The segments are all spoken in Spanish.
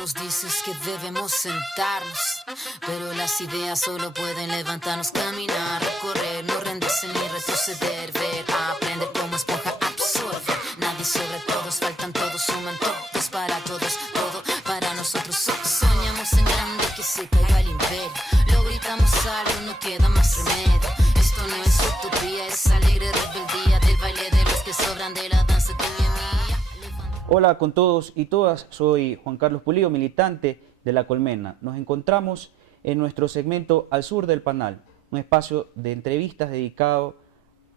nos dices que debemos sentarnos, pero las ideas solo pueden levantarnos, caminar, recorrer, no rendirse ni retroceder, ver, aprender como esponja absorbe. Nadie sobre todos, faltan todos, suman todos para todos, todo para nosotros. Soñamos en grande que se caiga el imperio, lo gritamos algo, no queda más remedio. Esto no es utopía, es alegre rebeldía del baile de los que sobran de la danza tuya y mía. Hola con todos y todas, soy Juan Carlos Pulido, militante de La Colmena. Nos encontramos en nuestro segmento Al Sur del Panal, un espacio de entrevistas dedicado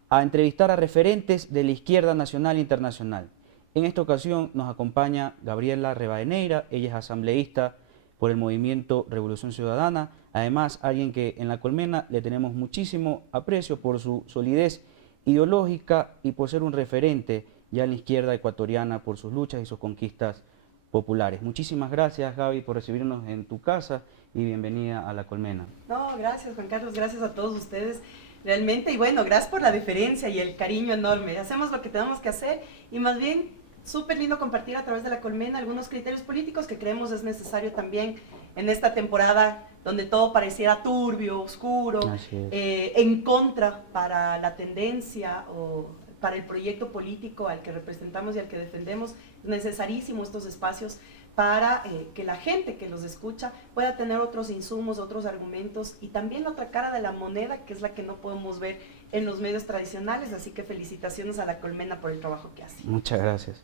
a entrevistar a referentes de la izquierda nacional e internacional. En esta ocasión nos acompaña Gabriela Rivadeneira, ella es asambleísta por el movimiento Revolución Ciudadana, además alguien que en La Colmena le tenemos muchísimo aprecio por su solidez ideológica y por ser un referente ya en la izquierda ecuatoriana por sus luchas y sus conquistas populares. Muchísimas gracias, Gaby, por recibirnos en tu casa y bienvenida a La Colmena. No, gracias, Juan Carlos, gracias a todos ustedes, realmente, y bueno, gracias por la deferencia y el cariño enorme. Hacemos lo que tenemos que hacer y más bien súper lindo compartir a través de La Colmena algunos criterios políticos que creemos es necesario también en esta temporada donde todo pareciera turbio, oscuro, en contra para la tendencia o para el proyecto político al que representamos y al que defendemos. Es necesarísimo estos espacios para que la gente que los escucha pueda tener otros insumos, otros argumentos y también la otra cara de la moneda, que es la que no podemos ver en los medios tradicionales. Así que felicitaciones a La Colmena por el trabajo que hace. Muchas gracias.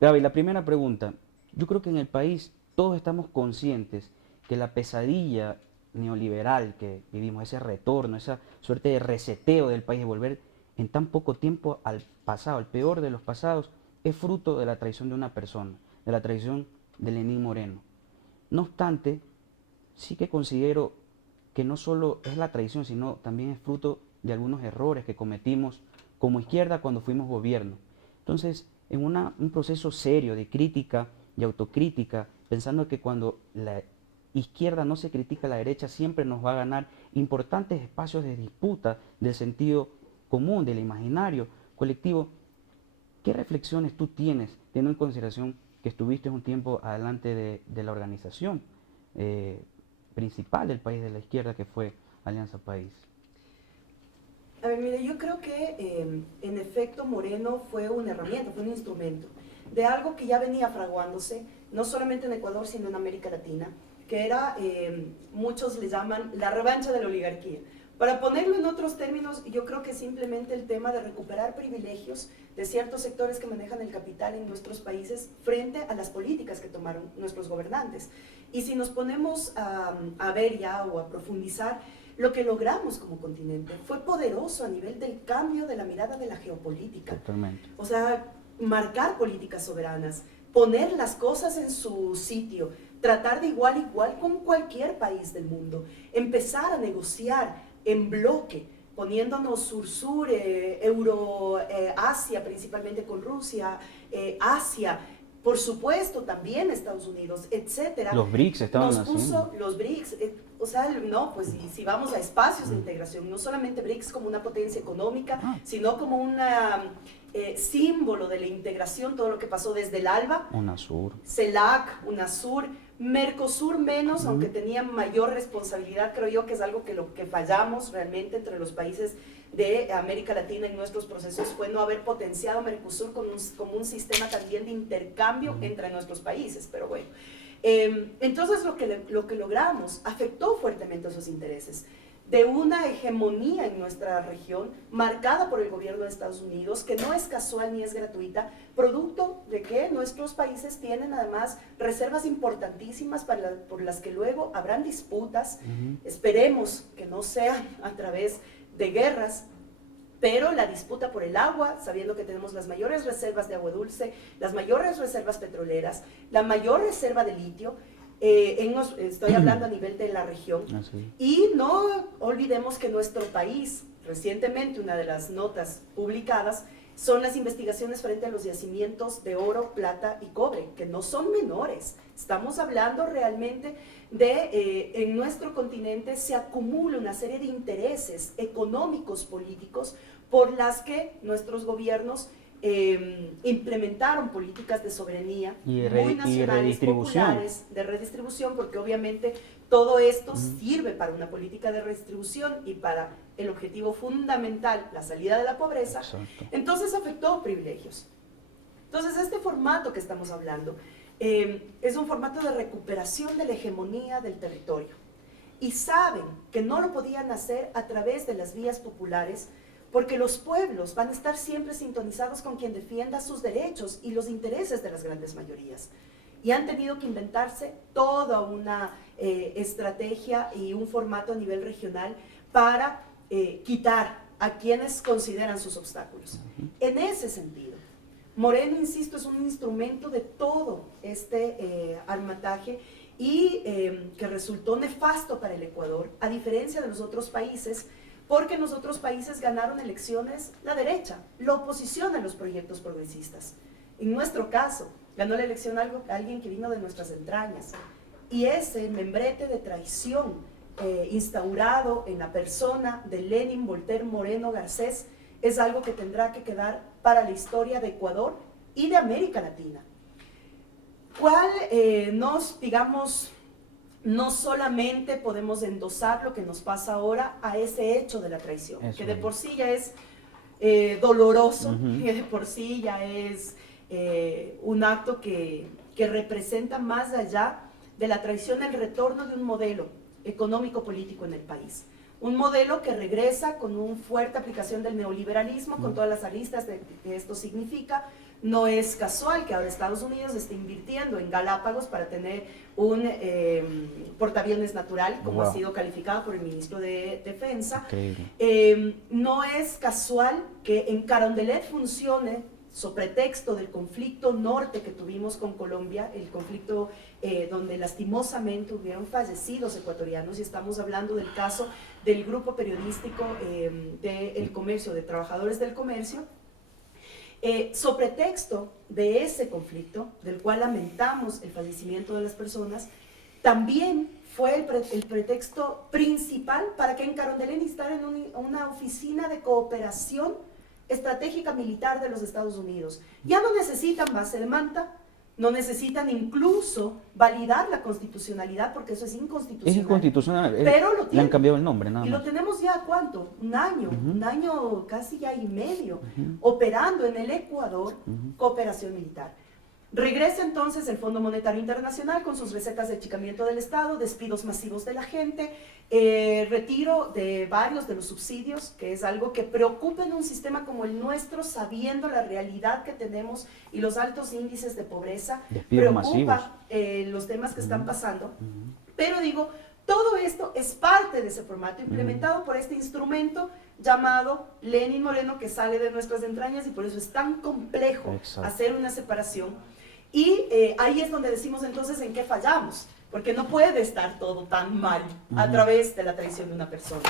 Gaby, la primera pregunta. Yo creo que en el país todos estamos conscientes que la pesadilla neoliberal que vivimos, ese retorno, esa suerte de reseteo del país, de volver en tan poco tiempo al pasado, al peor de los pasados, es fruto de la traición de una persona, de la traición de Lenín Moreno. No obstante, sí que considero que no solo es la traición, sino también es fruto de algunos errores que cometimos como izquierda cuando fuimos gobierno. Entonces, en un proceso serio de crítica y autocrítica, pensando que cuando la izquierda no se critica a la derecha, siempre nos va a ganar importantes espacios de disputa del sentido común, del imaginario colectivo. ¿Qué reflexiones tú tienes, teniendo en consideración que estuviste un tiempo adelante de la organización principal del país de la izquierda, que fue Alianza País? A ver, mire, yo creo que en efecto Moreno fue una herramienta, fue un instrumento de algo que ya venía fraguándose, no solamente en Ecuador, sino en América Latina, que era, muchos le llaman la revancha de la oligarquía. Para ponerlo en otros términos, yo creo que simplemente el tema de recuperar privilegios de ciertos sectores que manejan el capital en nuestros países frente a las políticas que tomaron nuestros gobernantes. Y si nos ponemos a ver ya o a profundizar, lo que logramos como continente fue poderoso a nivel del cambio de la mirada de la geopolítica. Totalmente. O sea, marcar políticas soberanas, poner las cosas en su sitio, tratar de igual a igual con cualquier país del mundo, empezar a negociar en bloque, poniéndonos sur-sur, Asia, principalmente con Rusia, Asia, por supuesto también Estados Unidos, etcétera. Los BRICS estaban nos puso haciendo. los BRICS, o sea, no, pues si vamos a espacios de integración, no solamente BRICS como una potencia económica, sino como un símbolo de la integración, todo lo que pasó desde el ALBA, UNASUR, CELAC, UNASUR, Mercosur menos, aunque tenía mayor responsabilidad, creo yo que es algo que lo que fallamos realmente entre los países de América Latina en nuestros procesos fue no haber potenciado Mercosur como un sistema también de intercambio entre nuestros países, pero bueno. Entonces lo que logramos afectó fuertemente esos intereses de una hegemonía en nuestra región marcada por el gobierno de Estados Unidos, que no es casual ni es gratuita, producto de que nuestros países tienen además reservas importantísimas por las que luego habrán disputas, esperemos que no sean a través de guerras, pero la disputa por el agua, sabiendo que tenemos las mayores reservas de agua dulce, las mayores reservas petroleras, la mayor reserva de litio, estoy hablando a nivel de la región, y no olvidemos que nuestro país, recientemente una de las notas publicadas, son las investigaciones frente a los yacimientos de oro, plata y cobre, que no son menores. Estamos hablando realmente de, en nuestro continente se acumula una serie de intereses económicos, políticos, por las que nuestros gobiernos implementaron políticas de soberanía Y muy nacionales, redistribución. populares, de redistribución, porque obviamente todo esto sirve para una política de redistribución y para el objetivo fundamental, la salida de la pobreza. Exacto. Entonces afectó privilegios. Entonces este formato que estamos hablando es un formato de recuperación de la hegemonía del territorio. Y saben que no lo podían hacer a través de las vías populares, porque los pueblos van a estar siempre sintonizados con quien defienda sus derechos y los intereses de las grandes mayorías. Y han tenido que inventarse toda una estrategia y un formato a nivel regional para quitar a quienes consideran sus obstáculos. En ese sentido, Moreno, insisto, es un instrumento de todo este armataje y que resultó nefasto para el Ecuador, a diferencia de los otros países, porque en los otros países ganaron elecciones la derecha, la oposición a los proyectos progresistas. En nuestro caso, ganó la elección alguien que vino de nuestras entrañas, y ese membrete de traición instaurado en la persona de Lenin Voltaire Moreno Garcés es algo que tendrá que quedar para la historia de Ecuador y de América Latina. ¿Cuál no solamente podemos endosar lo que nos pasa ahora a ese hecho de la traición, que de por sí ya es doloroso, que de por sí ya es un acto que representa más allá de la traición el retorno de un modelo económico-político en el país. Un modelo que regresa con una fuerte aplicación del neoliberalismo, con todas las aristas que esto significa. No es casual que ahora Estados Unidos esté invirtiendo en Galápagos para tener un portaaviones natural, como ha sido calificado por el ministro de Defensa. No es casual que en Carondelet funcione, sobre pretexto del conflicto norte que tuvimos con Colombia, el conflicto donde lastimosamente hubieron fallecidos ecuatorianos, y estamos hablando del caso del grupo periodístico del comercio, de trabajadores del comercio. Sobre pretexto de ese conflicto, del cual lamentamos el fallecimiento de las personas, también fue el pretexto principal para que en Carondelet instalen una oficina de cooperación estratégica militar de los Estados Unidos. Ya no necesitan base de Manta, no necesitan incluso validar la constitucionalidad, porque eso es inconstitucional. Es inconstitucional, pero lo tienen. Le han cambiado el nombre, nada más. Y lo tenemos ya, ¿cuánto? Un año casi ya y medio, operando en el Ecuador cooperación militar. Regresa entonces el Fondo Monetario Internacional con sus recetas de achicamiento del Estado, despidos masivos de la gente, retiro de varios de los subsidios, que es algo que preocupa en un sistema como el nuestro, sabiendo la realidad que tenemos y los altos índices de pobreza. Despidos preocupa los temas que están pasando. Pero digo, todo esto es parte de ese formato implementado por este instrumento llamado Lenin Moreno, que sale de nuestras entrañas, y por eso es tan complejo hacer una separación. Y ahí es donde decimos entonces en qué fallamos, porque no puede estar todo tan mal a través de la traición de una persona.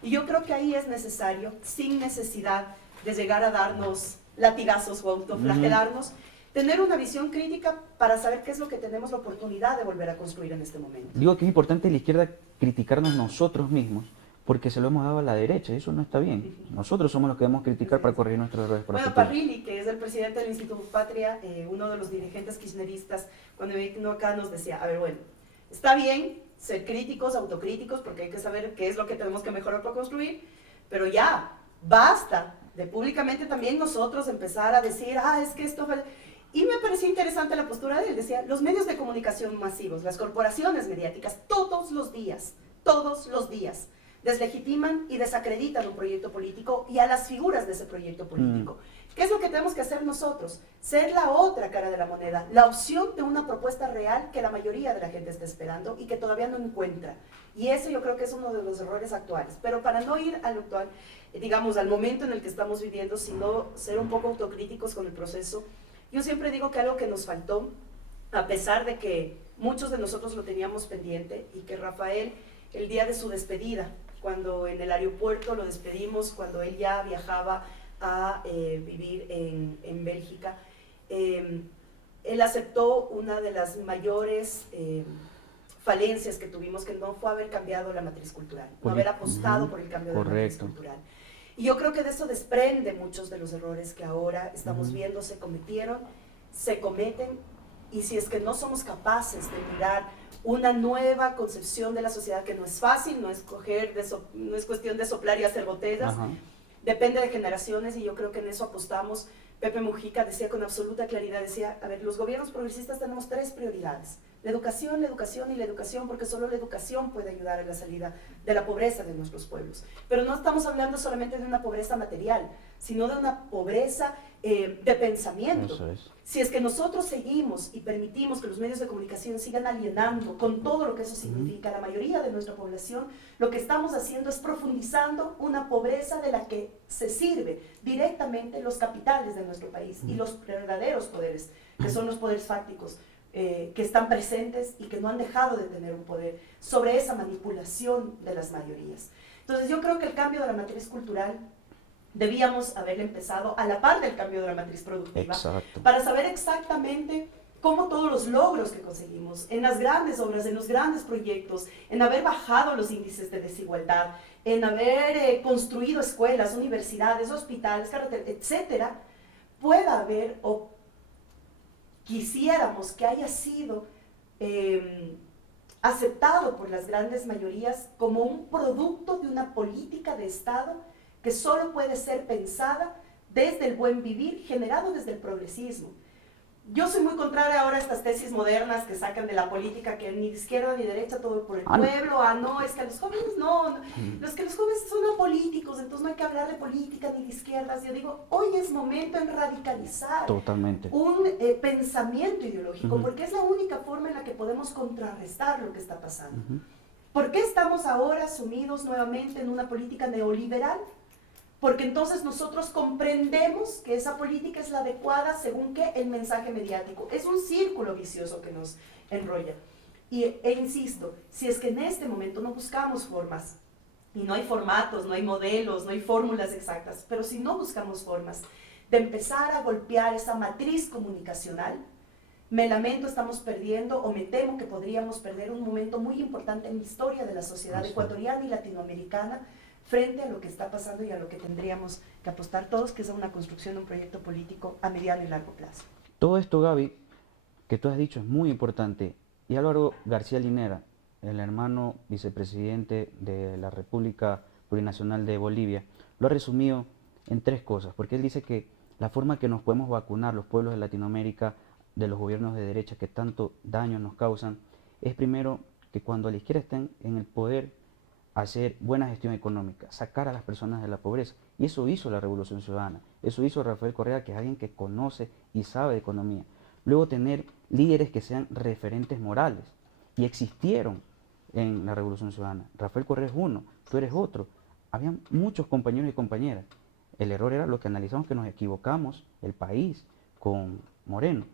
Y yo creo que ahí es necesario, sin necesidad de llegar a darnos latigazos o autoflagelarnos, tener una visión crítica para saber qué es lo que tenemos la oportunidad de volver a construir en este momento. Digo que es importante la izquierda criticarnos nosotros mismos, porque se lo hemos dado a la derecha, y eso no está bien. Nosotros somos los que debemos criticar para corregir nuestros errores. Bueno, Parrilli, que es el presidente del Instituto Patria, uno de los dirigentes kirchneristas, cuando vino acá nos decía, a ver, bueno, está bien ser críticos, autocríticos, porque hay que saber qué es lo que tenemos que mejorar para construir, pero ya, basta de públicamente también nosotros empezar a decir, es que esto... Y me pareció interesante la postura de él, decía, los medios de comunicación masivos, las corporaciones mediáticas, todos los días, deslegitiman y desacreditan un proyecto político y a las figuras de ese proyecto político. ¿Qué es lo que tenemos que hacer nosotros? Ser la otra cara de la moneda, la opción de una propuesta real que la mayoría de la gente está esperando y que todavía no encuentra. Y eso yo creo que es uno de los errores actuales. Pero para no ir al actual, digamos, al momento en el que estamos viviendo, sino ser un poco autocríticos con el proceso, yo siempre digo que algo que nos faltó, a pesar de que muchos de nosotros lo teníamos pendiente, y que Rafael, el día de su despedida, cuando en el aeropuerto lo despedimos, cuando él ya viajaba a vivir en Bélgica, él aceptó una de las mayores falencias que tuvimos, que no fue haber cambiado la matriz cultural, no haber apostado por el cambio de la matriz cultural. Y yo creo que de eso desprende muchos de los errores que ahora estamos viendo se cometieron, se cometen, y si es que no somos capaces de mirar una nueva concepción de la sociedad, que no es fácil, no es no es cuestión de soplar y hacer botellas, depende de generaciones, y yo creo que en eso apostamos. Pepe Mujica decía con absoluta claridad, decía, a ver, los gobiernos progresistas tenemos 3 prioridades: la educación y la educación, porque solo la educación puede ayudar a la salida de la pobreza de nuestros pueblos. Pero no estamos hablando solamente de una pobreza material, sino de una pobreza de pensamiento. Eso es. Si es que nosotros seguimos y permitimos que los medios de comunicación sigan alienando con todo lo que eso significa a la mayoría de nuestra población, lo que estamos haciendo es profundizando una pobreza de la que se sirve directamente los capitales de nuestro país y los verdaderos poderes, que son los poderes fácticos, que están presentes y que no han dejado de tener un poder sobre esa manipulación de las mayorías. Entonces yo creo que el cambio de la matriz cultural debíamos haber empezado a la par del cambio de la matriz productiva. Exacto. Para saber exactamente cómo todos los logros que conseguimos en las grandes obras, en los grandes proyectos, en haber bajado los índices de desigualdad, en haber construido escuelas, universidades, hospitales, carreteras, etcétera, pueda haber, o quisiéramos que haya sido aceptado por las grandes mayorías como un producto de una política de Estado que solo puede ser pensada desde el buen vivir, generado desde el progresismo. Yo soy muy contraria ahora a estas tesis modernas que sacan de la política, que ni de izquierda ni de derecha, todo por el pueblo, no, es que a los jóvenes no, los jóvenes son apolíticos, entonces no hay que hablar de política ni de izquierdas. Yo digo, hoy es momento en radicalizar Totalmente. un pensamiento ideológico, porque es la única forma en la que podemos contrarrestar lo que está pasando. ¿Por qué estamos ahora sumidos nuevamente en una política neoliberal? Porque entonces nosotros comprendemos que esa política es la adecuada según que el mensaje mediático. Es un círculo vicioso que nos enrolla. E insisto, si es que en este momento no buscamos formas, y no hay formatos, no hay modelos, no hay fórmulas exactas, pero si no buscamos formas de empezar a golpear esa matriz comunicacional, me lamento, estamos perdiendo, o me temo que podríamos perder un momento muy importante en la historia de la sociedad ecuatoriana y latinoamericana, frente a lo que está pasando y a lo que tendríamos que apostar todos, que es a una construcción de un proyecto político a mediano y largo plazo. Todo esto, Gaby, que tú has dicho es muy importante. Y Álvaro García Linera, el hermano vicepresidente de la República Plurinacional de Bolivia, lo ha resumido en 3 cosas, porque él dice que la forma que nos podemos vacunar los pueblos de Latinoamérica de los gobiernos de derecha que tanto daño nos causan es primero que cuando la izquierda esté en el poder, hacer buena gestión económica, sacar a las personas de la pobreza. Y eso hizo la Revolución Ciudadana, eso hizo Rafael Correa, que es alguien que conoce y sabe de economía. Luego tener líderes que sean referentes morales, y existieron en la Revolución Ciudadana. Rafael Correa es uno, tú eres otro. Habían muchos compañeros y compañeras. El error era lo que analizamos, que nos equivocamos, el país, con Moreno.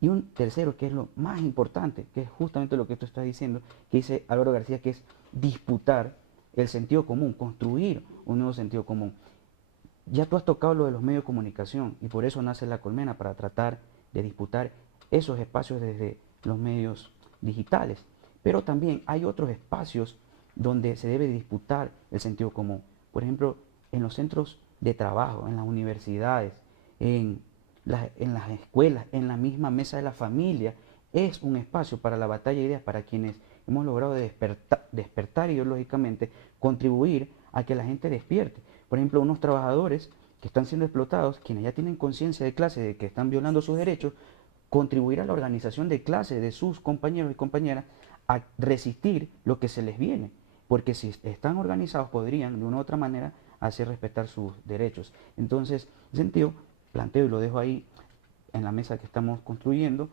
Y un tercero, que es lo más importante, que es justamente lo que tú estás diciendo, que dice Álvaro García, que es disputar el sentido común, construir un nuevo sentido común. Ya tú has tocado lo de los medios de comunicación, y por eso nace La Colmena, para tratar de disputar esos espacios desde los medios digitales. Pero también hay otros espacios donde se debe disputar el sentido común. Por ejemplo, en los centros de trabajo, en las universidades, en las escuelas, en la misma mesa de la familia, es un espacio para la batalla de ideas, para quienes hemos logrado despertar ideológicamente, contribuir a que la gente despierte. Por ejemplo, unos trabajadores que están siendo explotados, quienes ya tienen conciencia de clase de que están violando sus derechos, contribuir a la organización de clase de sus compañeros y compañeras a resistir lo que se les viene, porque si están organizados podrían de una u otra manera hacer respetar sus derechos. Entonces, en ese sentido, planteo y lo dejo ahí en la mesa que estamos construyendo,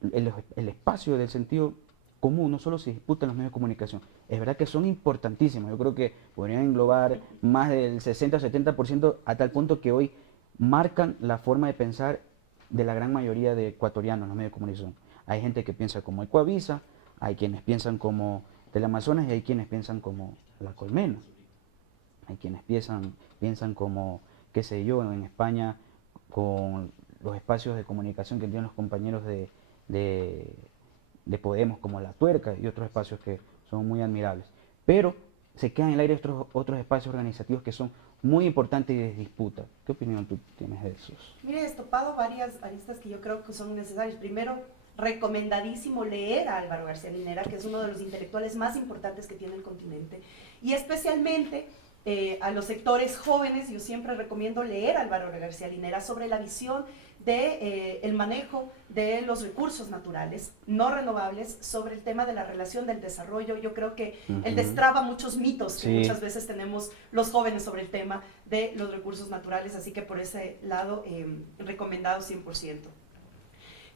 el espacio del sentido común no solo se disputa en los medios de comunicación, es verdad que son importantísimos, yo creo que podrían englobar más del 60 o 70% a tal punto que hoy marcan la forma de pensar de la gran mayoría de ecuatorianos en los medios de comunicación. Hay gente que piensa como Ecoavisa, hay quienes piensan como Teleamazonas y hay quienes piensan como La Colmena. Hay quienes piensan como, qué sé yo, en España, con los espacios de comunicación que tienen los compañeros de Podemos, como La Tuerca y otros espacios que son muy admirables. Pero se quedan en el aire otros espacios organizativos que son muy importante y de disputa. ¿Qué opinión tú tienes de eso? Mire, he destopado varias aristas que yo creo que son necesarias. Primero, recomendadísimo leer a Álvaro García Linera, que es uno de los intelectuales más importantes que tiene el continente, y especialmente a los sectores jóvenes. Yo siempre recomiendo leer a Álvaro García Linera sobre la visión de el manejo de los recursos naturales no renovables, sobre el tema de la relación del desarrollo. Yo creo que él destraba muchos mitos que muchas veces tenemos los jóvenes sobre el tema de los recursos naturales, así que por ese lado, recomendado 100%.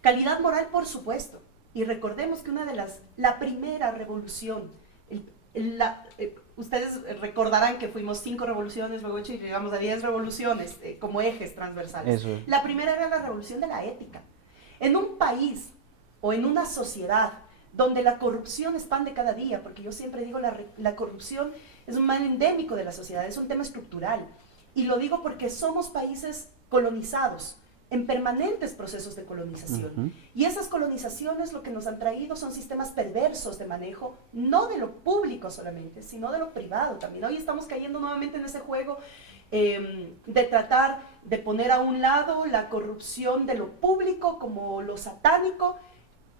Calidad moral, por supuesto, y recordemos que la primera revolución, ustedes recordarán que fuimos 5 revoluciones, luego 8 y llegamos a 10 revoluciones como ejes transversales. Eso. La primera era la revolución de la ética. En un país o en una sociedad donde la corrupción expande cada día, porque yo siempre digo la corrupción es un mal endémico de la sociedad, es un tema estructural, y lo digo porque somos países colonizados, en permanentes procesos de colonización. Y esas colonizaciones lo que nos han traído son sistemas perversos de manejo, no de lo público solamente, sino de lo privado también. Hoy estamos cayendo nuevamente en ese juego de tratar de poner a un lado la corrupción de lo público como lo satánico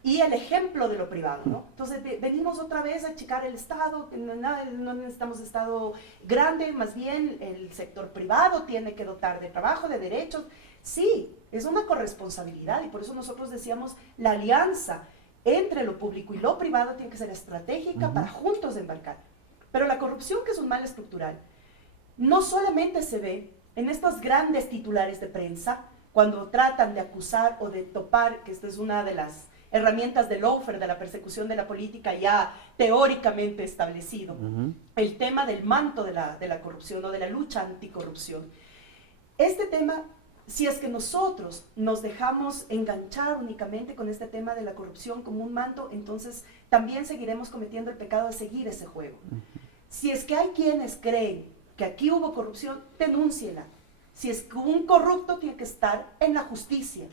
y el ejemplo de lo privado, ¿no? Entonces venimos otra vez a achicar el Estado, no necesitamos Estado grande, más bien el sector privado tiene que dotar de trabajo, de derechos. Sí, es una corresponsabilidad, y por eso nosotros decíamos la alianza entre lo público y lo privado tiene que ser estratégica para juntos embarcar. Pero la corrupción, que es un mal estructural, no solamente se ve en estos grandes titulares de prensa cuando tratan de acusar o de topar, que esta es una de las herramientas del lawfare, de la persecución de la política ya teóricamente establecido, el tema del manto de la corrupción o de la lucha anticorrupción. Este tema, si es que nosotros nos dejamos enganchar únicamente con este tema de la corrupción como un manto, entonces también seguiremos cometiendo el pecado de seguir ese juego. Si es que hay quienes creen que aquí hubo corrupción, denúnciela. Si es que un corrupto, tiene que estar en la justicia,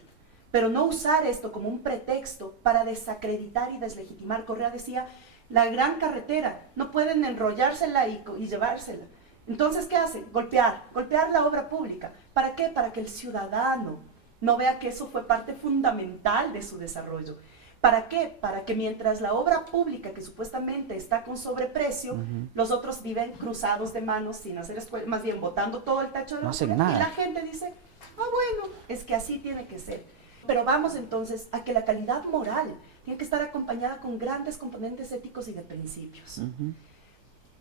pero no usar esto como un pretexto para desacreditar y deslegitimar. Correa decía, la gran carretera, no pueden enrollársela y llevársela. Entonces, ¿qué hace? Golpear la obra pública. ¿Para qué? Para que el ciudadano no vea que eso fue parte fundamental de su desarrollo. ¿Para qué? Para que mientras la obra pública, que supuestamente está con sobreprecio, los otros viven cruzados de manos, sin hacer escuela, más bien botando todo el tacho de la basura, y la gente dice, bueno, es que así tiene que ser. Pero vamos entonces a que la calidad moral tiene que estar acompañada con grandes componentes éticos y de principios.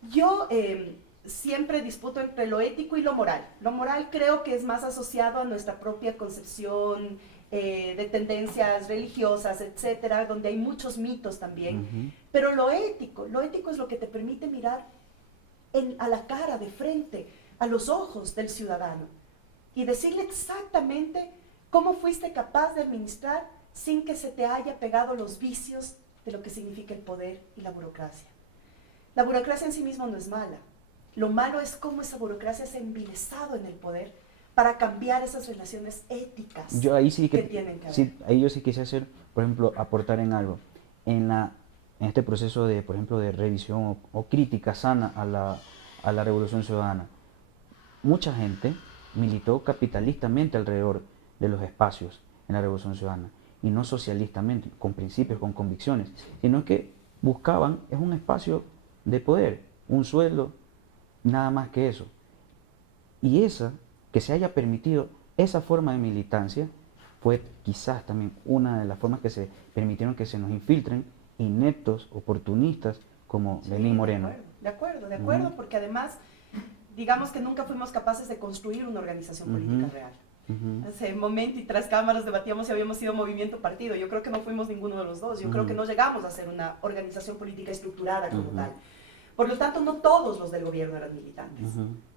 Yo siempre disputo entre lo ético y lo moral. Lo moral creo que es más asociado a nuestra propia concepción de tendencias religiosas, etcétera, donde hay muchos mitos también. Pero lo ético es lo que te permite mirar a la cara, de frente, a los ojos del ciudadano y decirle exactamente cómo fuiste capaz de administrar sin que se te haya pegado los vicios de lo que significa el poder y la burocracia. La burocracia en sí misma no es mala. Lo malo es cómo esa burocracia se ha envilezado en el poder para cambiar esas relaciones éticas que tienen que haber. Sí, ahí yo sí quise hacer, por ejemplo, aportar en algo. En este proceso de, por ejemplo, de revisión o crítica sana a la Revolución Ciudadana, mucha gente militó capitalistamente alrededor de los espacios en la Revolución Ciudadana, y no socialistamente, con principios, con convicciones, sino que buscaban es un espacio de poder, un sueldo, nada más que eso. Y que se haya permitido esa forma de militancia fue quizás también una de las formas que se permitieron que se nos infiltren ineptos, oportunistas como Lenín Moreno. De acuerdo, porque además, digamos que nunca fuimos capaces de construir una organización política real. Hace un momento y tras cámaras debatíamos si habíamos sido movimiento partido. Yo creo que no fuimos ninguno de los dos. Yo creo que no llegamos a ser una organización política estructurada como tal. Por lo tanto, no todos los del gobierno eran militantes.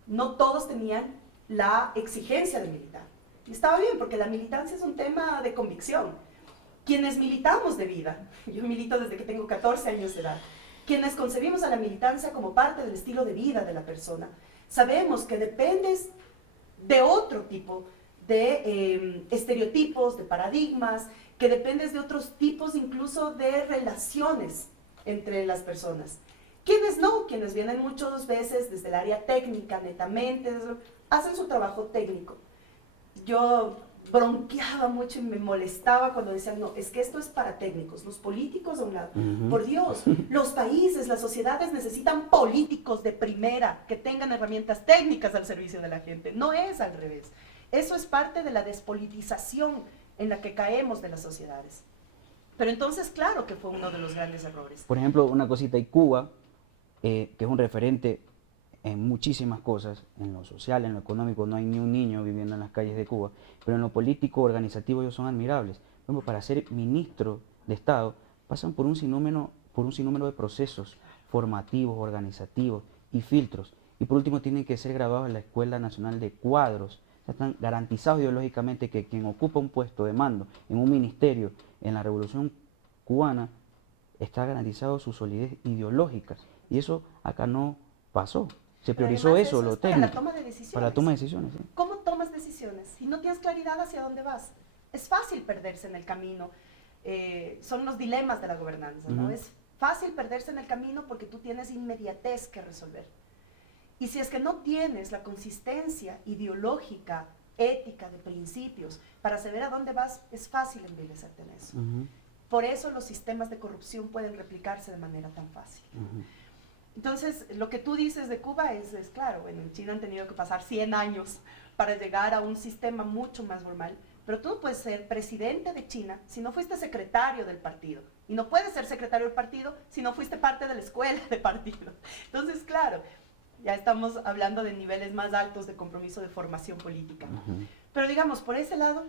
No todos tenían la exigencia de militar. Y estaba bien, porque la militancia es un tema de convicción. Quienes militamos de vida, yo milito desde que tengo 14 años de edad, quienes concebimos a la militancia como parte del estilo de vida de la persona, sabemos que dependes de otro tipo de estereotipos, de paradigmas, que dependes de otros tipos incluso de relaciones entre las personas. Quienes no, quienes vienen muchas veces desde el área técnica, netamente, hacen su trabajo técnico. Yo bronqueaba mucho y me molestaba cuando decían, no, es que esto es para técnicos, los políticos a un lado. Por Dios, los países, las sociedades necesitan políticos de primera que tengan herramientas técnicas al servicio de la gente. No es al revés. Eso es parte de la despolitización en la que caemos de las sociedades. Pero entonces, claro que fue uno de los grandes errores. Por ejemplo, una cosita, y Cuba, que es un referente en muchísimas cosas, en lo social, en lo económico, no hay ni un niño viviendo en las calles de Cuba, pero en lo político, organizativo, ellos son admirables. Por ejemplo, para ser ministro de Estado, pasan por un sinnúmero de procesos formativos, organizativos y filtros. Y por último, tienen que ser graduados en la Escuela Nacional de Cuadros. O sea, están garantizados ideológicamente que quien ocupa un puesto de mando en un ministerio en la Revolución Cubana está garantizado su solidez ideológica. Y eso acá no pasó. Se priorizó eso, lo técnico. Para la toma de decisiones. Para la toma de decisiones, sí. ¿Cómo tomas decisiones? Si no tienes claridad hacia dónde vas, es fácil perderse en el camino. Son los dilemas de la gobernanza, ¿no? Es fácil perderse en el camino porque tú tienes inmediatez que resolver. Y si es que no tienes la consistencia ideológica, ética, de principios, para saber a dónde vas, es fácil envilecerte en eso. Por eso los sistemas de corrupción pueden replicarse de manera tan fácil. Entonces, lo que tú dices de Cuba es claro, bueno, en China han tenido que pasar 100 años para llegar a un sistema mucho más formal, pero tú no puedes ser presidente de China si no fuiste secretario del partido, y no puedes ser secretario del partido si no fuiste parte de la escuela de partido. Entonces, claro, ya estamos hablando de niveles más altos de compromiso de formación política. Pero digamos, por ese lado,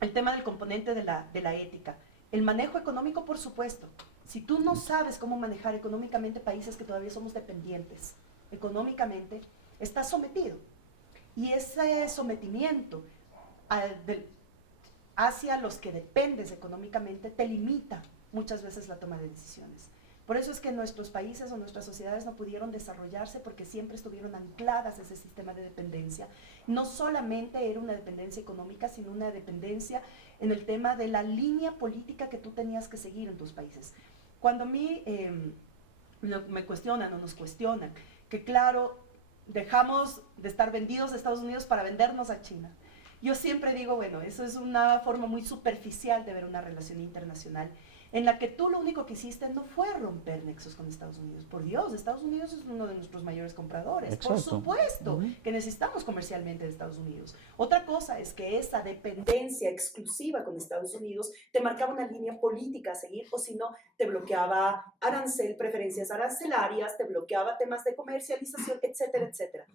el tema del componente de la ética, el manejo económico, por supuesto. Si tú no sabes cómo manejar económicamente países que todavía somos dependientes económicamente, estás sometido. Y ese sometimiento hacia los que dependes económicamente te limita muchas veces la toma de decisiones. Por eso es que nuestros países o nuestras sociedades no pudieron desarrollarse porque siempre estuvieron ancladas a ese sistema de dependencia. No solamente era una dependencia económica, sino una dependencia en el tema de la línea política que tú tenías que seguir en tus países. Cuando a mí me cuestionan o nos cuestionan, que claro, dejamos de estar vendidos a Estados Unidos para vendernos a China. Yo siempre digo, bueno, eso es una forma muy superficial de ver una relación internacional en la que tú lo único que hiciste no fue romper nexos con Estados Unidos. Por Dios, Estados Unidos es uno de nuestros mayores compradores. Exacto. Por supuesto que necesitamos comercialmente de Estados Unidos. Otra cosa es que esa dependencia exclusiva con Estados Unidos te marcaba una línea política a seguir, o si no, te bloqueaba preferencias arancelarias, te bloqueaba temas de comercialización, etcétera, etcétera.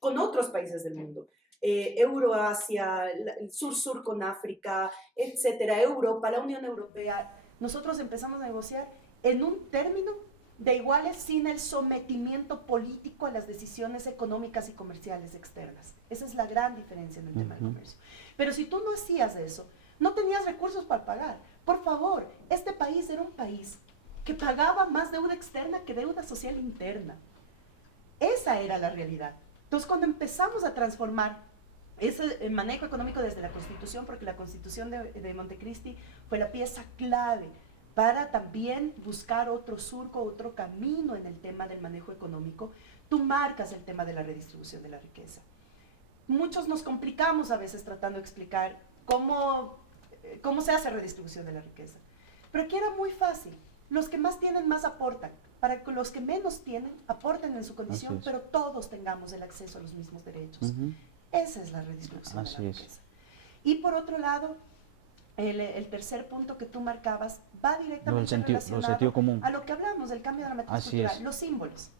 Con otros países del mundo. Euroasia, el sur-sur con África, etcétera, Europa, la Unión Europea. Nosotros empezamos a negociar en un término de iguales sin el sometimiento político a las decisiones económicas y comerciales externas. Esa es la gran diferencia en el tema del comercio. Pero si tú no hacías eso, no tenías recursos para pagar. Por favor, este país era un país que pagaba más deuda externa que deuda social interna. Esa era la realidad. Entonces, cuando empezamos a transformar ese manejo económico desde la Constitución, porque la Constitución de Montecristi fue la pieza clave para también buscar otro surco, otro camino en el tema del manejo económico, tú marcas el tema de la redistribución de la riqueza. Muchos nos complicamos a veces tratando de explicar cómo se hace redistribución de la riqueza. Pero aquí era muy fácil. Los que más tienen, más aportan. Para que los que menos tienen, aporten en su condición, pero todos tengamos el acceso a los mismos derechos. Esa es la redistribución de la riqueza. Y por otro lado, el tercer punto que tú marcabas va directamente relacionado a lo que hablamos, del cambio de la matriz cultural, los símbolos.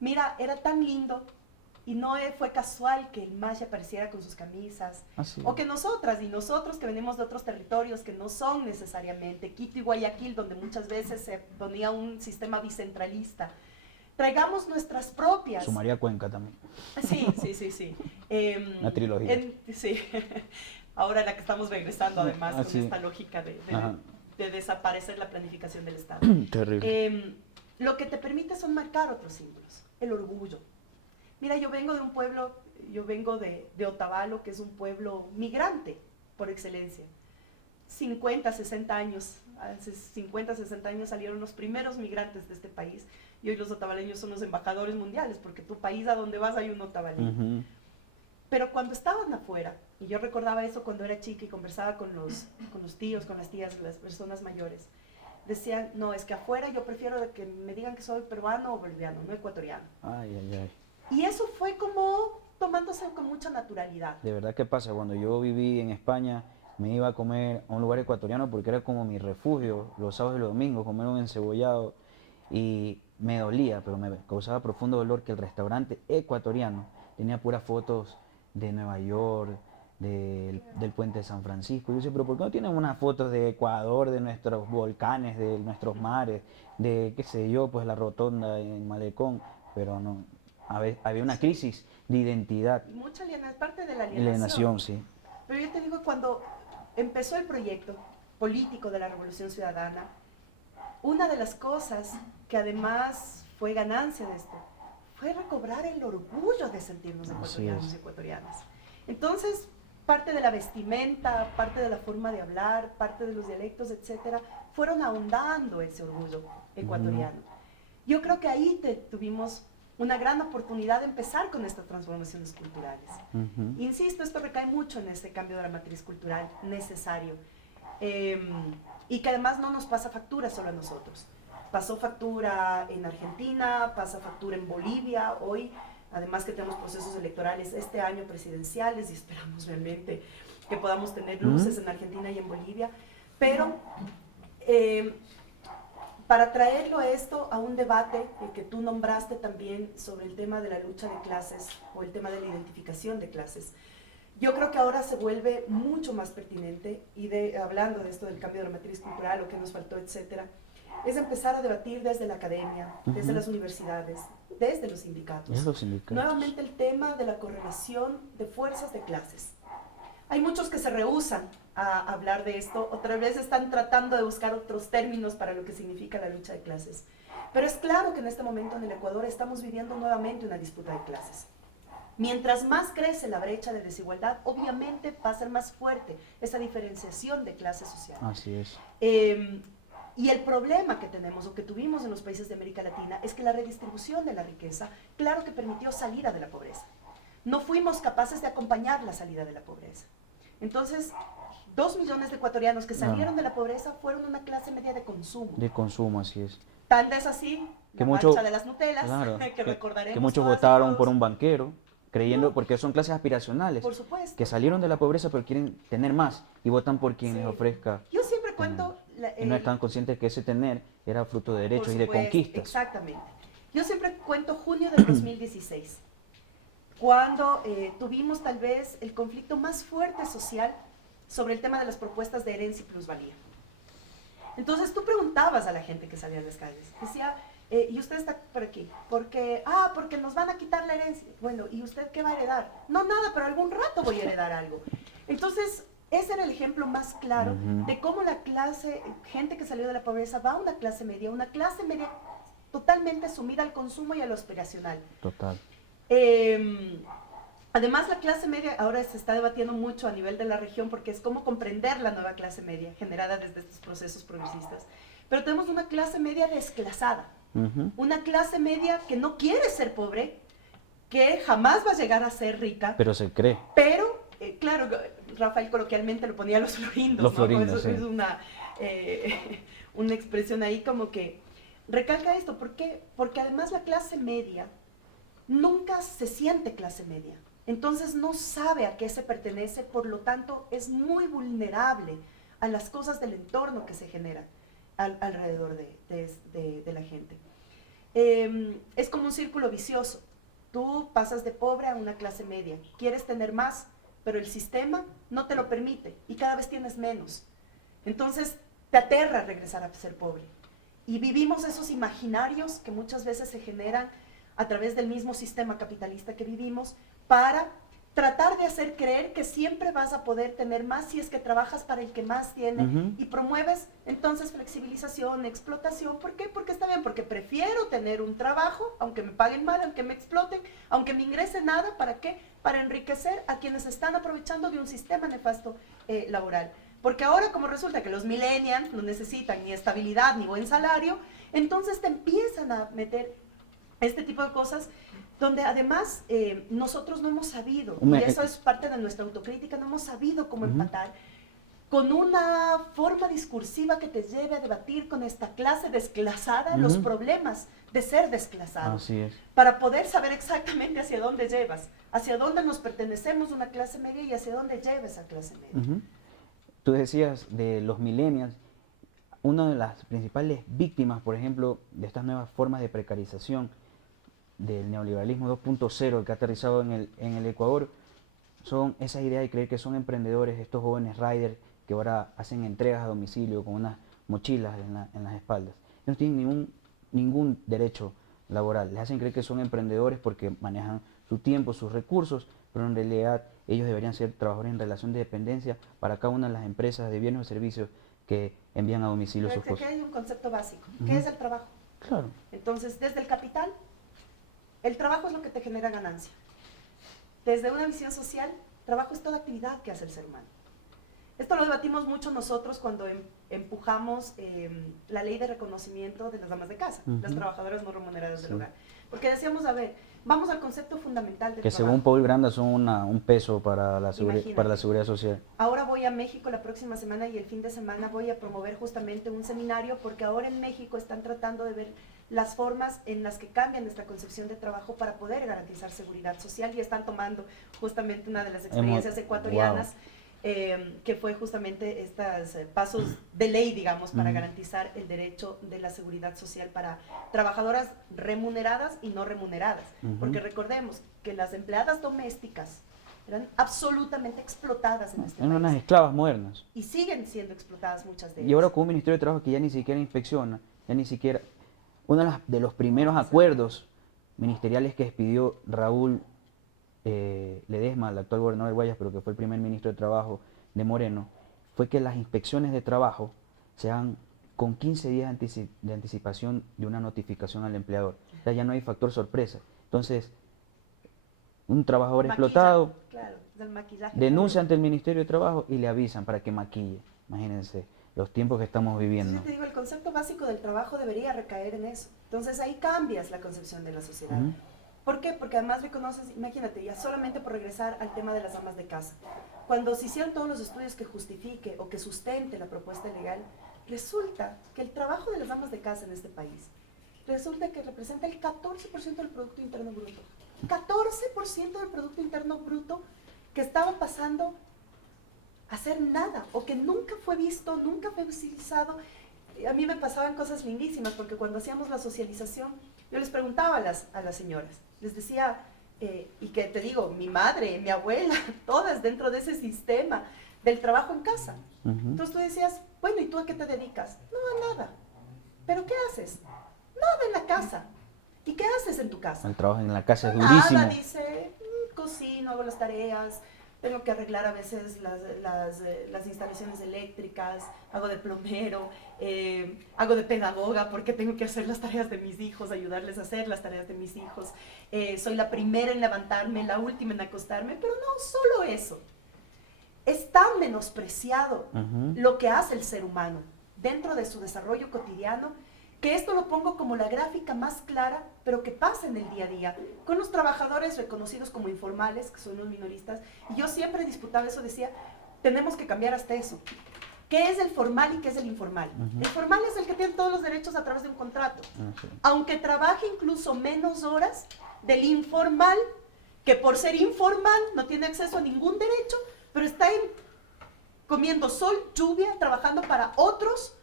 Mira, era tan lindo y no fue casual que el Masha apareciera con sus camisas, o que nosotras y nosotros que venimos de otros territorios que no son necesariamente Quito y Guayaquil, donde muchas veces se ponía un sistema bicentralista, traigamos nuestras propias. Sumaría Cuenca también. Sí. Una trilogía. Sí. Ahora la que estamos regresando además con esta lógica de desaparecer la planificación del Estado. Terrible. Lo que te permite son marcar otros símbolos. El orgullo. Mira, yo vengo de un pueblo, de Otavalo, que es un pueblo migrante por excelencia. 50, 60 años, hace 50, 60 años salieron los primeros migrantes de este país. y hoy los otavaleños son los embajadores mundiales, porque tu país a donde vas hay un otavaleño. Pero cuando estaban afuera, y yo recordaba eso cuando era chica y conversaba con los tíos, con las tías, las personas mayores, decían, no, es que afuera yo prefiero de que me digan que soy peruano o boliviano, no ecuatoriano. Ay, ay, ay. Y eso fue como tomándose con mucha naturalidad. De verdad que pasa, cuando yo viví en España, me iba a comer a un lugar ecuatoriano porque era como mi refugio, los sábados y los domingos, comer un encebollado, y me dolía, pero me causaba profundo dolor que el restaurante ecuatoriano tenía puras fotos de Nueva York, del puente de San Francisco. Y yo decía, pero ¿por qué no tienen unas fotos de Ecuador, de nuestros volcanes, de nuestros mares, de qué sé yo, pues la rotonda en Malecón? Pero no, había una crisis de identidad. Mucha alienación, parte de la alienación. Alienación, sí. Pero yo te digo, cuando empezó el proyecto político de la Revolución Ciudadana, una de las cosas que además fue ganancia de esto, fue recobrar el orgullo de sentirnos ecuatorianos y ecuatorianas. Entonces, parte de la vestimenta, parte de la forma de hablar, parte de los dialectos, etcétera, fueron ahondando ese orgullo ecuatoriano. Yo creo que ahí tuvimos una gran oportunidad de empezar con estas transformaciones culturales. Insisto, esto recae mucho en este cambio de la matriz cultural necesario, y que además no nos pasa factura solo a nosotros. Pasó factura en Argentina, pasa factura en Bolivia, hoy, además que tenemos procesos electorales este año presidenciales y esperamos realmente que podamos tener luces en Argentina y en Bolivia, pero para traerlo esto a un debate que tú nombraste también sobre el tema de la lucha de clases o el tema de la identificación de clases, yo creo que ahora se vuelve mucho más pertinente, y hablando de esto del cambio de la matriz cultural, lo que nos faltó, etcétera, es empezar a debatir desde la academia, desde las universidades, desde los sindicatos. Nuevamente el tema de la correlación de fuerzas de clases. Hay muchos que se rehúsan a hablar de esto, otra vez están tratando de buscar otros términos para lo que significa la lucha de clases. Pero es claro que en este momento en el Ecuador estamos viviendo nuevamente una disputa de clases. Mientras más crece la brecha de desigualdad, obviamente va a ser más fuerte esa diferenciación de clase social. Así es. Y el problema que tenemos o que tuvimos en los países de América Latina es que la redistribución de la riqueza, claro que permitió salida de la pobreza. No fuimos capaces de acompañar la salida de la pobreza. Entonces, 2 millones de ecuatorianos que salieron de la pobreza fueron una clase media de consumo. De consumo, así es. Tal es así, que la marcha de las Nutelas, claro, que recordaremos. Que muchos votaron por un banquero, creyendo, porque son clases aspiracionales, por supuesto, que salieron de la pobreza pero quieren tener más y votan por quien les ofrezca. Yo siempre cuento... y no están conscientes que ese tener era fruto de derechos y de conquistas. Exactamente. Yo siempre cuento junio del 2016, cuando tuvimos tal vez el conflicto más fuerte social sobre el tema de las propuestas de herencia y plusvalía. Entonces tú preguntabas a la gente que salía a las calles, decía, ¿y usted está por aquí? Porque nos van a quitar la herencia. Bueno, ¿y usted qué va a heredar? No, nada, pero algún rato voy a heredar algo. Entonces, ese era el ejemplo más claro de cómo la gente que salió de la pobreza va a una clase media totalmente sumida al consumo y a lo aspiracional. Total. Además, la clase media ahora se está debatiendo mucho a nivel de la región porque es cómo comprender la nueva clase media generada desde estos procesos progresistas. Pero tenemos una clase media desclasada, una clase media que no quiere ser pobre, que jamás va a llegar a ser rica. Pero se cree. Pero, claro, Rafael coloquialmente lo ponía a los florindos, los ¿no? florindos, Eso es una expresión ahí como que recalca esto. ¿Por qué? Porque además la clase media nunca se siente clase media. Entonces no sabe a qué se pertenece, por lo tanto es muy vulnerable a las cosas del entorno que se generan alrededor de la gente. Es como un círculo vicioso. Tú pasas de pobre a una clase media, quieres tener más, pero el sistema no te lo permite y cada vez tienes menos. Entonces te aterra regresar a ser pobre. Y vivimos esos imaginarios que muchas veces se generan a través del mismo sistema capitalista que vivimos para tratar de hacer creer que siempre vas a poder tener más si es que trabajas para el que más tiene y promueves entonces flexibilización, explotación. ¿Por qué? Porque está bien, porque prefiero tener un trabajo, aunque me paguen mal, aunque me exploten, aunque me ingrese nada. ¿Para qué? Para enriquecer a quienes están aprovechando de un sistema nefasto laboral. Porque ahora como resulta que los millennials no necesitan ni estabilidad ni buen salario, entonces te empiezan a meter este tipo de cosas donde además nosotros no hemos sabido, y eso es parte de nuestra autocrítica, no hemos sabido cómo empatar con una forma discursiva que te lleve a debatir con esta clase desclasada los problemas de ser desclasado. Así es. Para poder saber exactamente hacia dónde llevas, hacia dónde nos pertenecemos una clase media y hacia dónde lleva esa clase media. Tú decías de los millennials, una de las principales víctimas, por ejemplo, de estas nuevas formas de precarización del neoliberalismo 2.0 que ha aterrizado en el Ecuador, son esa idea de creer que son emprendedores, estos jóvenes riders que ahora hacen entregas a domicilio con unas mochilas en las espaldas. No tienen ningún derecho laboral. Les hacen creer que son emprendedores porque manejan su tiempo, sus recursos, pero en realidad ellos deberían ser trabajadores en relación de dependencia para cada una de las empresas de bienes o servicios que envían a domicilio sus cosas. Aquí hay un concepto básico, que es el trabajo. Claro. Entonces, desde el capital, el trabajo es lo que te genera ganancia. Desde una visión social, trabajo es toda actividad que hace el ser humano. Esto lo debatimos mucho nosotros cuando empujamos la ley de reconocimiento de las damas de casa, las trabajadoras no remuneradas del hogar. Porque decíamos, a ver, vamos al concepto fundamental del que trabajo. Según Paul Granda son un peso para la seguridad social. Ahora voy a México la próxima semana y el fin de semana voy a promover justamente un seminario porque ahora en México están tratando de ver las formas en las que cambian nuestra concepción de trabajo para poder garantizar seguridad social y están tomando justamente una de las experiencias ecuatorianas. Que fue justamente estos pasos de ley, digamos, para garantizar el derecho de la seguridad social para trabajadoras remuneradas y no remuneradas. Porque recordemos que las empleadas domésticas eran absolutamente explotadas en este país. Eran unas esclavas modernas. Y siguen siendo explotadas muchas de ellas. Y ahora con un Ministerio de Trabajo que ya ni siquiera inspecciona, ya ni siquiera... Uno de los primeros acuerdos ministeriales que expidió Raúl Ledesma, el actual gobernador de Guayas, pero que fue el primer ministro de Trabajo de Moreno, fue que las inspecciones de trabajo se hagan con 15 días de anticipación de una notificación al empleador. O sea, ya no hay factor sorpresa. Entonces, un trabajador explotado denuncia ante el Ministerio de Trabajo y le avisan para que maquille. Imagínense los tiempos que estamos viviendo. Yo te digo, el concepto básico del trabajo debería recaer en eso. Entonces ahí cambias la concepción de la sociedad. ¿Por qué? Porque además reconoces, imagínate, ya solamente por regresar al tema de las amas de casa. Cuando se hicieron todos los estudios que justifique o que sustente la propuesta legal, resulta que el trabajo de las amas de casa en este país, resulta que representa el 14% del Producto Interno Bruto. 14% del Producto Interno Bruto que estaba pasando a hacer nada, o que nunca fue visto, nunca fue visibilizado. A mí me pasaban cosas lindísimas, porque cuando hacíamos la socialización, yo les preguntaba a las señoras, les decía, y que te digo, mi madre, mi abuela, todas dentro de ese sistema del trabajo en casa. Entonces tú decías, bueno, ¿y tú a qué te dedicas? No, a nada. ¿Pero qué haces? Nada en la casa. ¿Y qué haces en tu casa? El trabajo en la casa es durísimo. Nada, dice, cocino, hago las tareas, tengo que arreglar a veces las instalaciones eléctricas, hago de plomero, hago de pedagoga porque tengo que hacer las tareas de mis hijos, ayudarles a hacer las tareas de mis hijos. Soy la primera en levantarme, la última en acostarme, pero no solo eso. Es tan menospreciado lo que hace el ser humano dentro de su desarrollo cotidiano, que esto lo pongo como la gráfica más clara, pero que pasa en el día a día, con los trabajadores reconocidos como informales, que son los minoristas, y yo siempre disputaba eso, decía, tenemos que cambiar hasta eso. ¿Qué es el formal y qué es el informal? El formal es el que tiene todos los derechos a través de un contrato, aunque trabaje incluso menos horas del informal, que por ser informal no tiene acceso a ningún derecho, pero está comiendo sol, lluvia, trabajando para otros,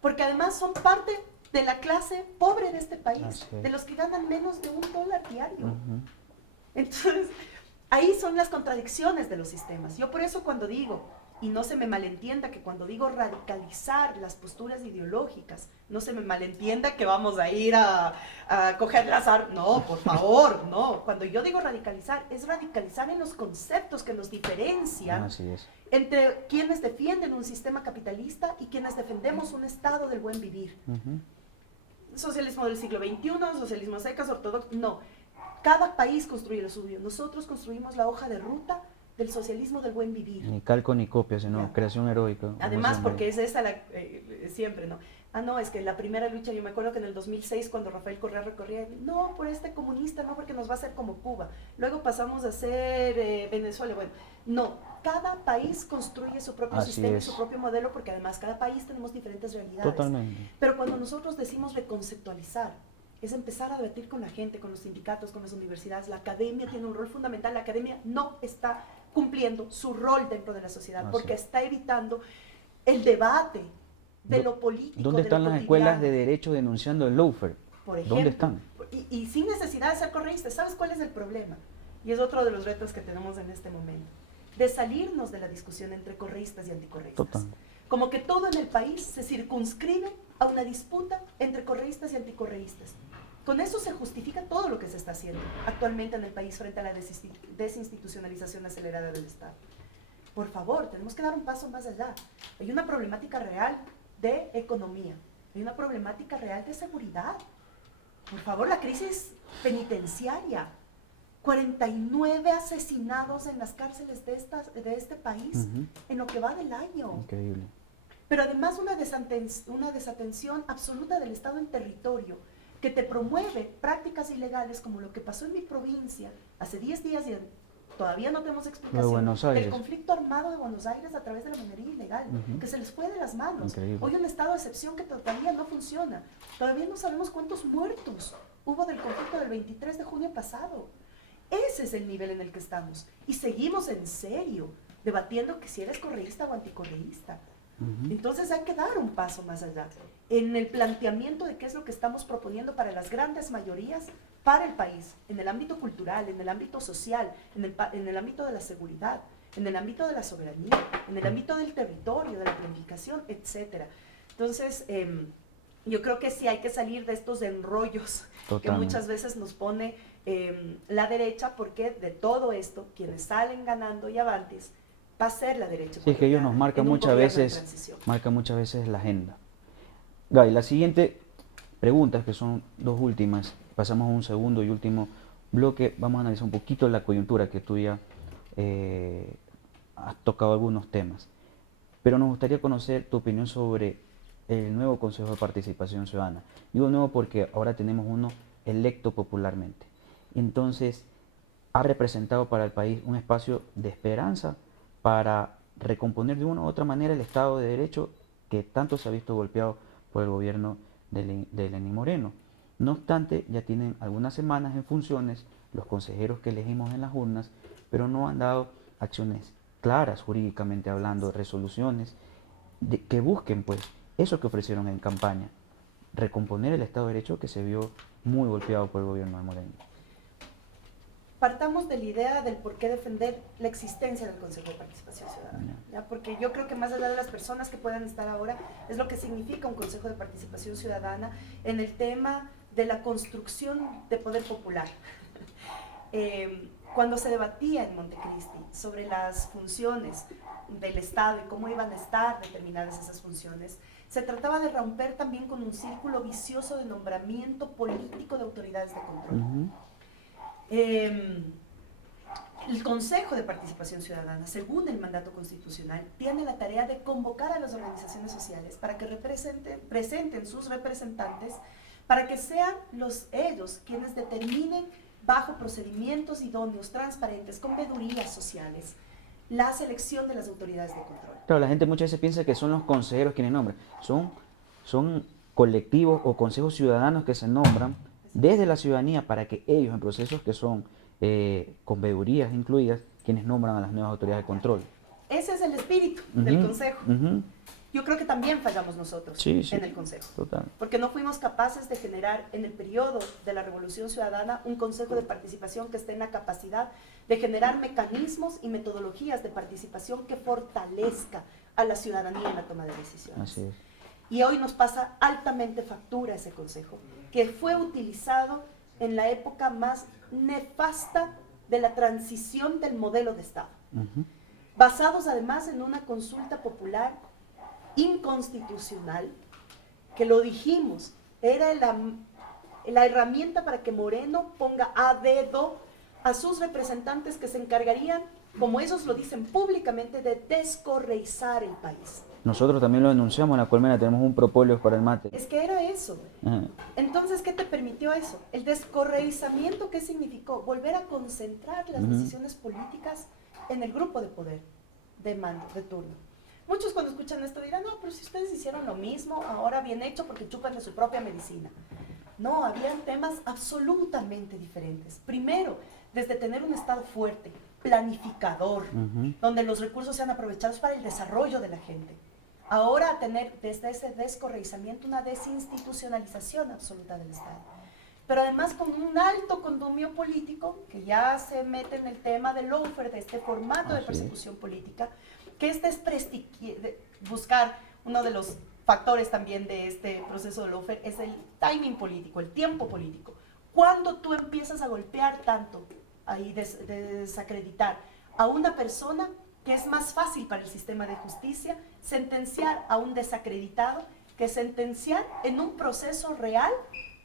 porque además son parte de la clase pobre de este país, de los que ganan menos de $1 diario. Entonces, ahí son las contradicciones de los sistemas. Yo por eso cuando digo, y no se me malentienda que cuando digo radicalizar las posturas ideológicas, no se me malentienda que vamos a ir a coger las armas. No, por favor, no. Cuando yo digo radicalizar, es radicalizar en los conceptos que nos diferencian entre quienes defienden un sistema capitalista y quienes defendemos un estado del buen vivir. Socialismo del siglo XXI, socialismo secas, ortodoxo, no. Cada país construye lo suyo. Nosotros construimos la hoja de ruta del socialismo del buen vivir. Ni calco ni copia, sino Ya. creación heroica. Además, porque es esa siempre, ¿no? Ah, no, es que la primera lucha, yo me acuerdo que en el 2006 cuando Rafael Correa recorría, no, por este comunista, no, porque nos va a hacer como Cuba. Luego pasamos a ser Venezuela. Bueno, no, cada país construye su propio Así sistema es. y su propio modelo, porque además cada país tenemos diferentes realidades. Totalmente. Pero cuando nosotros decimos reconceptualizar, es empezar a debatir con la gente, con los sindicatos, con las universidades. La academia tiene un rol fundamental. La academia no está cumpliendo su rol dentro de la sociedad porque está evitando el debate de lo político. ¿Dónde están las escuelas de derecho denunciando el lawfare? Por ejemplo, ¿Dónde están? Y sin necesidad de ser correístas. ¿Sabes cuál es el problema? Y es otro de los retos que tenemos en este momento. De salirnos de la discusión entre correístas y anticorreístas. Total. Como que todo en el país se circunscribe a una disputa entre correístas y anticorreístas. Con eso se justifica todo lo que se está haciendo actualmente en el país frente a la desinstitucionalización acelerada del Estado. Por favor, tenemos que dar un paso más allá. Hay una problemática real de economía, hay una problemática real de seguridad. Por favor, la crisis penitenciaria, 49 asesinados en las cárceles de este país en lo que va del año. Increíble. Pero además una desatención absoluta del Estado en territorio que te promueve prácticas ilegales como lo que pasó en mi provincia hace 10 días y todavía no tenemos explicación del conflicto armado de Buenos Aires a través de la minería ilegal, que se les fue de las manos. Increíble. Hoy un estado de excepción que todavía no funciona. Todavía no sabemos cuántos muertos hubo del conflicto del 23 de junio pasado. Ese es el nivel en el que estamos. Y seguimos en serio debatiendo que si eres correísta o anticorreísta. Entonces hay que dar un paso más allá en el planteamiento de qué es lo que estamos proponiendo para las grandes mayorías, para el país, en el ámbito cultural, en el ámbito social, en el ámbito de la seguridad, en el ámbito de la soberanía, en el ámbito del territorio, de la planificación, etc. Entonces, yo creo que sí hay que salir de estos enrollos que muchas veces nos pone la derecha, porque de todo esto, quienes salen ganando y avantes, va a ser la derecha. Sí, es que ellos nos marcan muchas veces la agenda. Gaby, la siguiente pregunta, que son dos últimas, pasamos a un segundo y último bloque, vamos a analizar un poquito la coyuntura, que tú ya has tocado algunos temas, pero nos gustaría conocer tu opinión sobre el nuevo Consejo de Participación Ciudadana. Digo nuevo porque ahora tenemos uno electo popularmente. Entonces, ha representado para el país un espacio de esperanza para recomponer de una u otra manera el Estado de Derecho que tanto se ha visto golpeado por el gobierno de Lenín Moreno. No obstante, ya tienen algunas semanas en funciones los consejeros que elegimos en las urnas, pero no han dado acciones claras jurídicamente hablando, resoluciones que busquen pues eso que ofrecieron en campaña, recomponer el Estado de Derecho que se vio muy golpeado por el gobierno de Moreno. Partamos de la idea del por qué defender la existencia del Consejo de Participación Ciudadana, ¿ya? Porque yo creo que más allá de las personas que puedan estar ahora, es lo que significa un Consejo de Participación Ciudadana en el tema de la construcción de poder popular. Cuando se debatía en Montecristi sobre las funciones del Estado y cómo iban a estar determinadas esas funciones, se trataba de romper también con un círculo vicioso de nombramiento político de autoridades de control. El Consejo de Participación Ciudadana, según el mandato constitucional, tiene la tarea de convocar a las organizaciones sociales para que presenten sus representantes, para que sean ellos quienes determinen bajo procedimientos idóneos, transparentes, con veedurías sociales, la selección de las autoridades de control. Claro, la gente muchas veces piensa que son los consejeros quienes nombran. Son colectivos o consejos ciudadanos que se nombran desde la ciudadanía para que ellos, en procesos que son con veedurías incluidas, quienes nombran a las nuevas autoridades de control. Ese es el espíritu del Consejo. Yo creo que también fallamos nosotros en el Consejo. Total. Porque no fuimos capaces de generar en el periodo de la Revolución Ciudadana un Consejo de Participación que esté en la capacidad de generar mecanismos y metodologías de participación que fortalezca a la ciudadanía en la toma de decisiones. Así es. Y hoy nos pasa altamente factura ese Consejo, que fue utilizado en la época más nefasta de la transición del modelo de Estado, basados además en una consulta popular inconstitucional, que lo dijimos, era la herramienta para que Moreno ponga a dedo a sus representantes que se encargarían como ellos lo dicen públicamente, de descorreizar el país. Nosotros también lo denunciamos en La Colmena, tenemos un propóleo para el mate. Es que era eso. Ajá. Entonces, ¿qué te permitió eso? El descorreizamiento, ¿qué significó? Volver a concentrar las decisiones políticas en el grupo de poder, de mando, de turno. Muchos cuando escuchan esto dirán, no, pero si ustedes hicieron lo mismo, ahora bien hecho porque chupan de su propia medicina. No, habían temas absolutamente diferentes. Primero, desde tener un Estado fuerte, planificador, donde los recursos sean aprovechados para el desarrollo de la gente. Ahora tener desde ese descorreizamiento una desinstitucionalización absoluta del Estado. Pero además con un alto condumio político, que ya se mete en el tema del lawfare, de este formato de persecución política, que este es buscar uno de los factores también de este proceso de lawfare, es el timing político, el tiempo político. Cuando tú empiezas a golpear tanto, ahí desacreditar a una persona, que es más fácil para el sistema de justicia sentenciar a un desacreditado que sentenciar en un proceso real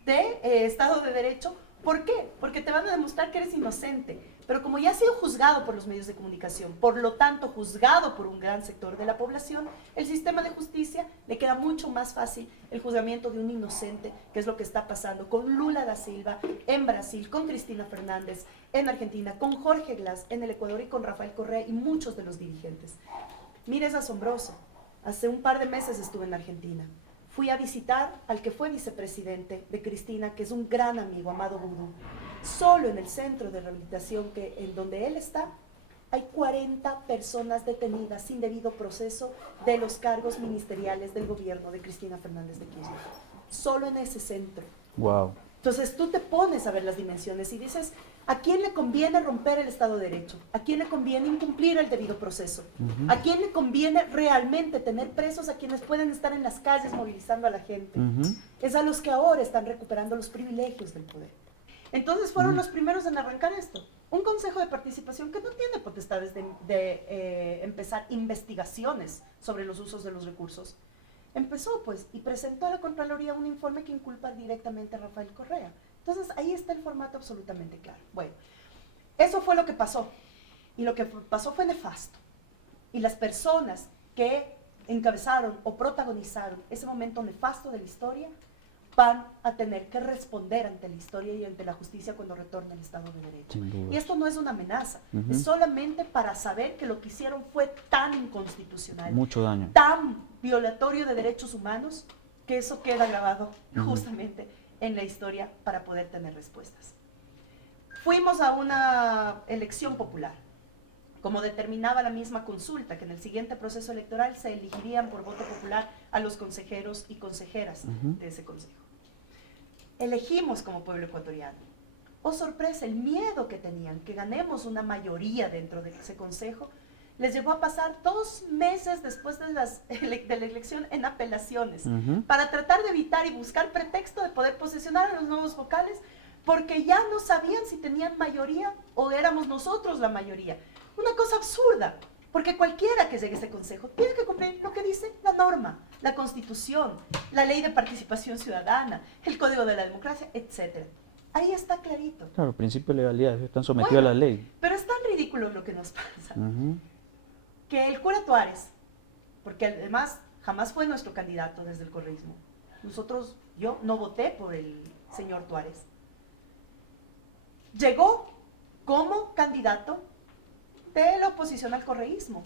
de Estado de Derecho. ¿Por qué? Porque te van a demostrar que eres inocente, pero como ya has sido juzgado por los medios de comunicación, por lo tanto juzgado por un gran sector de la población, el sistema de justicia le queda mucho más fácil el juzgamiento de un inocente, que es lo que está pasando con Lula da Silva en Brasil, con Cristina Fernández en Argentina, con Jorge Glass en el Ecuador y con Rafael Correa y muchos de los dirigentes. Mira, es asombroso. Hace un par de meses estuve en Argentina. Fui a visitar al que fue vicepresidente de Cristina, que es un gran amigo, Amado Boudou. Solo en el centro de rehabilitación en donde él está, hay 40 personas detenidas sin debido proceso de los cargos ministeriales del gobierno de Cristina Fernández de Kirchner. Solo en ese centro. Wow. Entonces tú te pones a ver las dimensiones y dices, ¿a quién le conviene romper el Estado de Derecho? ¿A quién le conviene incumplir el debido proceso? ¿A quién le conviene realmente tener presos a quienes pueden estar en las calles movilizando a la gente? Es a los que ahora están recuperando los privilegios del poder. Entonces fueron los primeros en arrancar esto. Un consejo de participación que no tiene potestades de empezar investigaciones sobre los usos de los recursos. Empezó pues y presentó a la Contraloría un informe que inculpa directamente a Rafael Correa. Entonces ahí está el formato absolutamente claro. Bueno, eso fue lo que pasó. Y lo que pasó fue nefasto. Y las personas que encabezaron o protagonizaron ese momento nefasto de la historia van a tener que responder ante la historia y ante la justicia cuando retorne el Estado de Derecho. Y esto no es una amenaza, es solamente para saber que lo que hicieron fue tan inconstitucional, mucho daño, tan violatorio de derechos humanos, que eso queda grabado justamente en la historia para poder tener respuestas. Fuimos a una elección popular, como determinaba la misma consulta, que en el siguiente proceso electoral se elegirían por voto popular a los consejeros y consejeras de ese consejo. Elegimos como pueblo ecuatoriano. Oh sorpresa, el miedo que tenían, que ganemos una mayoría dentro de ese consejo, les llevó a pasar 2 meses después de la elección en apelaciones, para tratar de evitar y buscar pretexto de poder posesionar a los nuevos vocales, porque ya no sabían si tenían mayoría o éramos nosotros la mayoría. Una cosa absurda, porque cualquiera que llegue a ese consejo tiene que cumplir lo que dice la norma, la Constitución, la Ley de Participación Ciudadana, el Código de la Democracia, etc. Ahí está clarito. Claro, principio de legalidad, están sometidos a la ley. Pero es tan ridículo lo que nos pasa, que el cura Tuárez, porque además jamás fue nuestro candidato desde el correísmo. Yo no voté por el señor Tuárez. Llegó como candidato de la oposición al correísmo.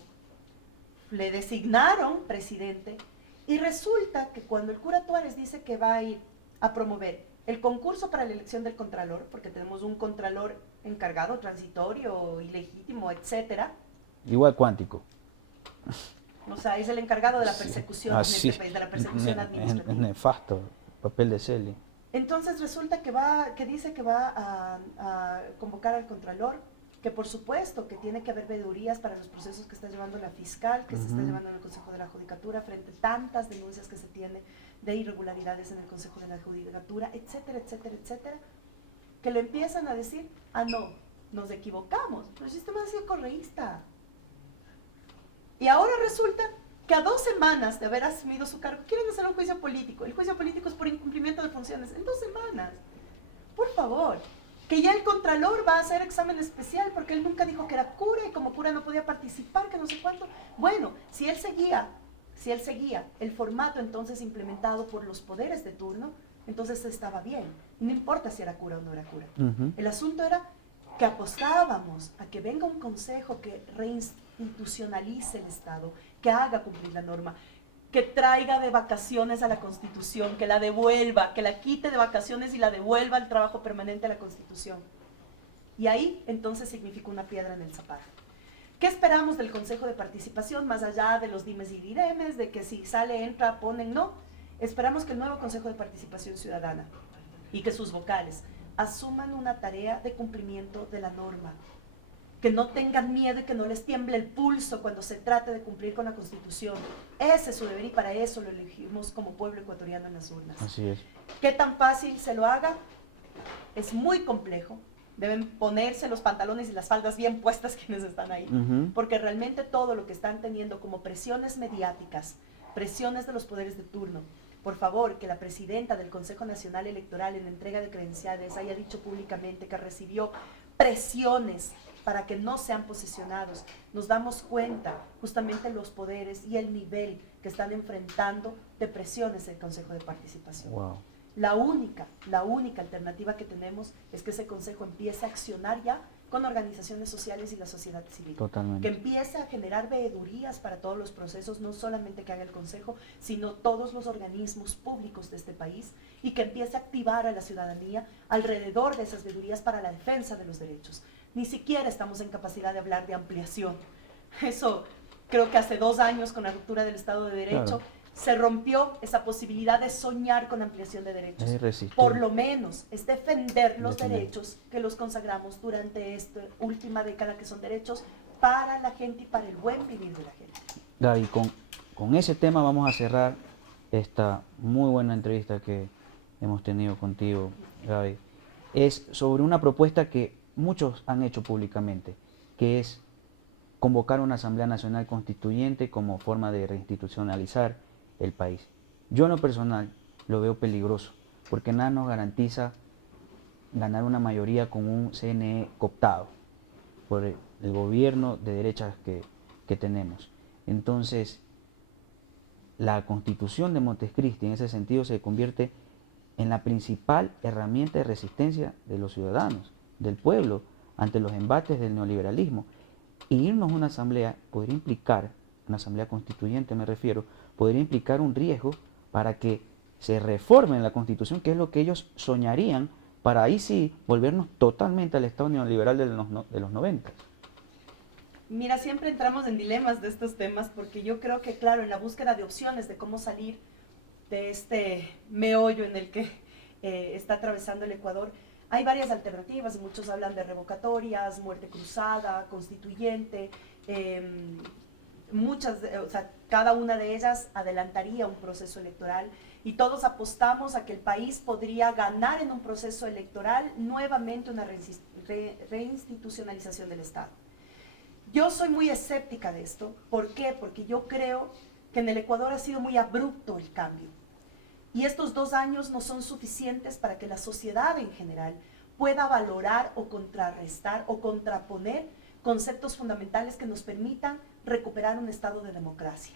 Le designaron presidente y resulta que cuando el cura Tuárez dice que va a ir a promover el concurso para la elección del contralor, porque tenemos un contralor encargado, transitorio, ilegítimo, etcétera. Igual cuántico. O sea, es el encargado de la persecución en este país, de la persecución administrativa. Es nefasto, papel de Celi. Entonces resulta que dice que va a convocar al contralor, que por supuesto que tiene que haber veedurías para los procesos que está llevando la fiscal, que se está llevando en el Consejo de la Judicatura, frente a tantas denuncias que se tienen de irregularidades en el Consejo de la Judicatura, etcétera, etcétera, etcétera, que le empiezan a decir, no, nos equivocamos, pero el sistema ha sido correísta. Y ahora resulta que a 2 semanas de haber asumido su cargo, quieren hacer un juicio político. El juicio político es por incumplimiento de funciones, en 2 semanas. Por favor. que ya el contralor va a hacer examen especial porque él nunca dijo que era cura y como cura no podía participar, que no sé cuánto. Bueno, si él seguía el formato entonces implementado por los poderes de turno, entonces estaba bien. No importa si era cura o no era cura. El asunto era que apostábamos a que venga un consejo que reinstitucionalice el Estado, que haga cumplir la norma, que traiga de vacaciones a la Constitución, que la devuelva, que la quite de vacaciones y la devuelva al trabajo permanente a la Constitución. Y ahí entonces significa una piedra en el zapato. ¿Qué esperamos del Consejo de Participación, más allá de los dimes y diremes, de que si sale, entra, ponen, no? Esperamos que el nuevo Consejo de Participación Ciudadana y que sus vocales asuman una tarea de cumplimiento de la norma, que no tengan miedo y que no les tiemble el pulso cuando se trate de cumplir con la Constitución. Ese es su deber y para eso lo elegimos como pueblo ecuatoriano en las urnas. Así es. ¿Qué tan fácil se lo haga? Es muy complejo. Deben ponerse los pantalones y las faldas bien puestas quienes están ahí, porque realmente todo lo que están teniendo como presiones mediáticas, presiones de los poderes de turno, por favor, que la presidenta del Consejo Nacional Electoral en entrega de credenciales haya dicho públicamente que recibió presiones para que no sean posesionados. Nos damos cuenta justamente los poderes y el nivel que están enfrentando de presiones el Consejo de Participación. Wow. La única alternativa que tenemos es que ese consejo empiece a accionar ya con organizaciones sociales y la sociedad civil. Totalmente. Que empiece a generar veedurías para todos los procesos, no solamente que haga el consejo, sino todos los organismos públicos de este país, y que empiece a activar a la ciudadanía alrededor de esas veedurías para la defensa de los derechos. Ni siquiera estamos en capacidad de hablar de ampliación. Eso creo que hace 2 años, con la ruptura del Estado de Derecho, claro, se rompió esa posibilidad de soñar con ampliación de derechos. Por lo menos es defender los derechos que los consagramos durante esta última década, que son derechos para la gente y para el buen vivir de la gente. Gaby, con ese tema vamos a cerrar esta muy buena entrevista que hemos tenido contigo, Gaby. Es sobre una propuesta que muchos han hecho públicamente, que es convocar una Asamblea Nacional Constituyente como forma de reinstitucionalizar el país. Yo en lo personal lo veo peligroso, porque nada nos garantiza ganar una mayoría con un CNE cooptado por el gobierno de derechas que tenemos. Entonces, la Constitución de Montecristi en ese sentido se convierte en la principal herramienta de resistencia de los ciudadanos, del pueblo, ante los embates del neoliberalismo. Y irnos a una asamblea podría implicar, una asamblea constituyente me refiero, podría implicar un riesgo para que se reforme la Constitución, que es lo que ellos soñarían, para ahí sí volvernos totalmente al Estado neoliberal de los 90. Mira, siempre entramos en dilemas de estos temas, porque yo creo que, claro, en la búsqueda de opciones de cómo salir de este meollo en el que está atravesando el Ecuador, hay varias alternativas. Muchos hablan de revocatorias, muerte cruzada, constituyente, cada una de ellas adelantaría un proceso electoral, y todos apostamos a que el país podría ganar en un proceso electoral nuevamente una reinstitucionalización del Estado. Yo soy muy escéptica de esto. ¿Por qué? Porque yo creo que en el Ecuador ha sido muy abrupto el cambio, y estos 2 años no son suficientes para que la sociedad en general pueda valorar o contrarrestar o contraponer conceptos fundamentales que nos permitan recuperar un estado de democracia.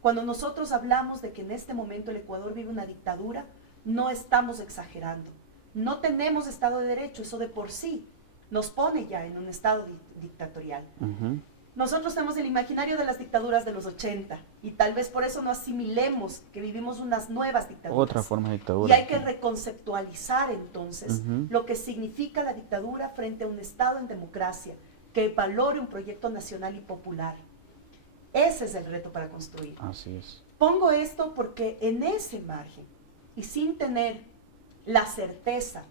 Cuando nosotros hablamos de que en este momento el Ecuador vive una dictadura, no estamos exagerando. No tenemos Estado de Derecho, eso de por sí nos pone ya en un estado dictatorial. Nosotros tenemos el imaginario de las dictaduras de los 80, y tal vez por eso no asimilemos que vivimos unas nuevas dictaduras. Otra forma de dictadura. Y hay que reconceptualizar entonces lo que significa la dictadura frente a un Estado en democracia, que valore un proyecto nacional y popular. Ese es el reto para construir. Así es. Pongo esto porque en ese margen, y sin tener la certeza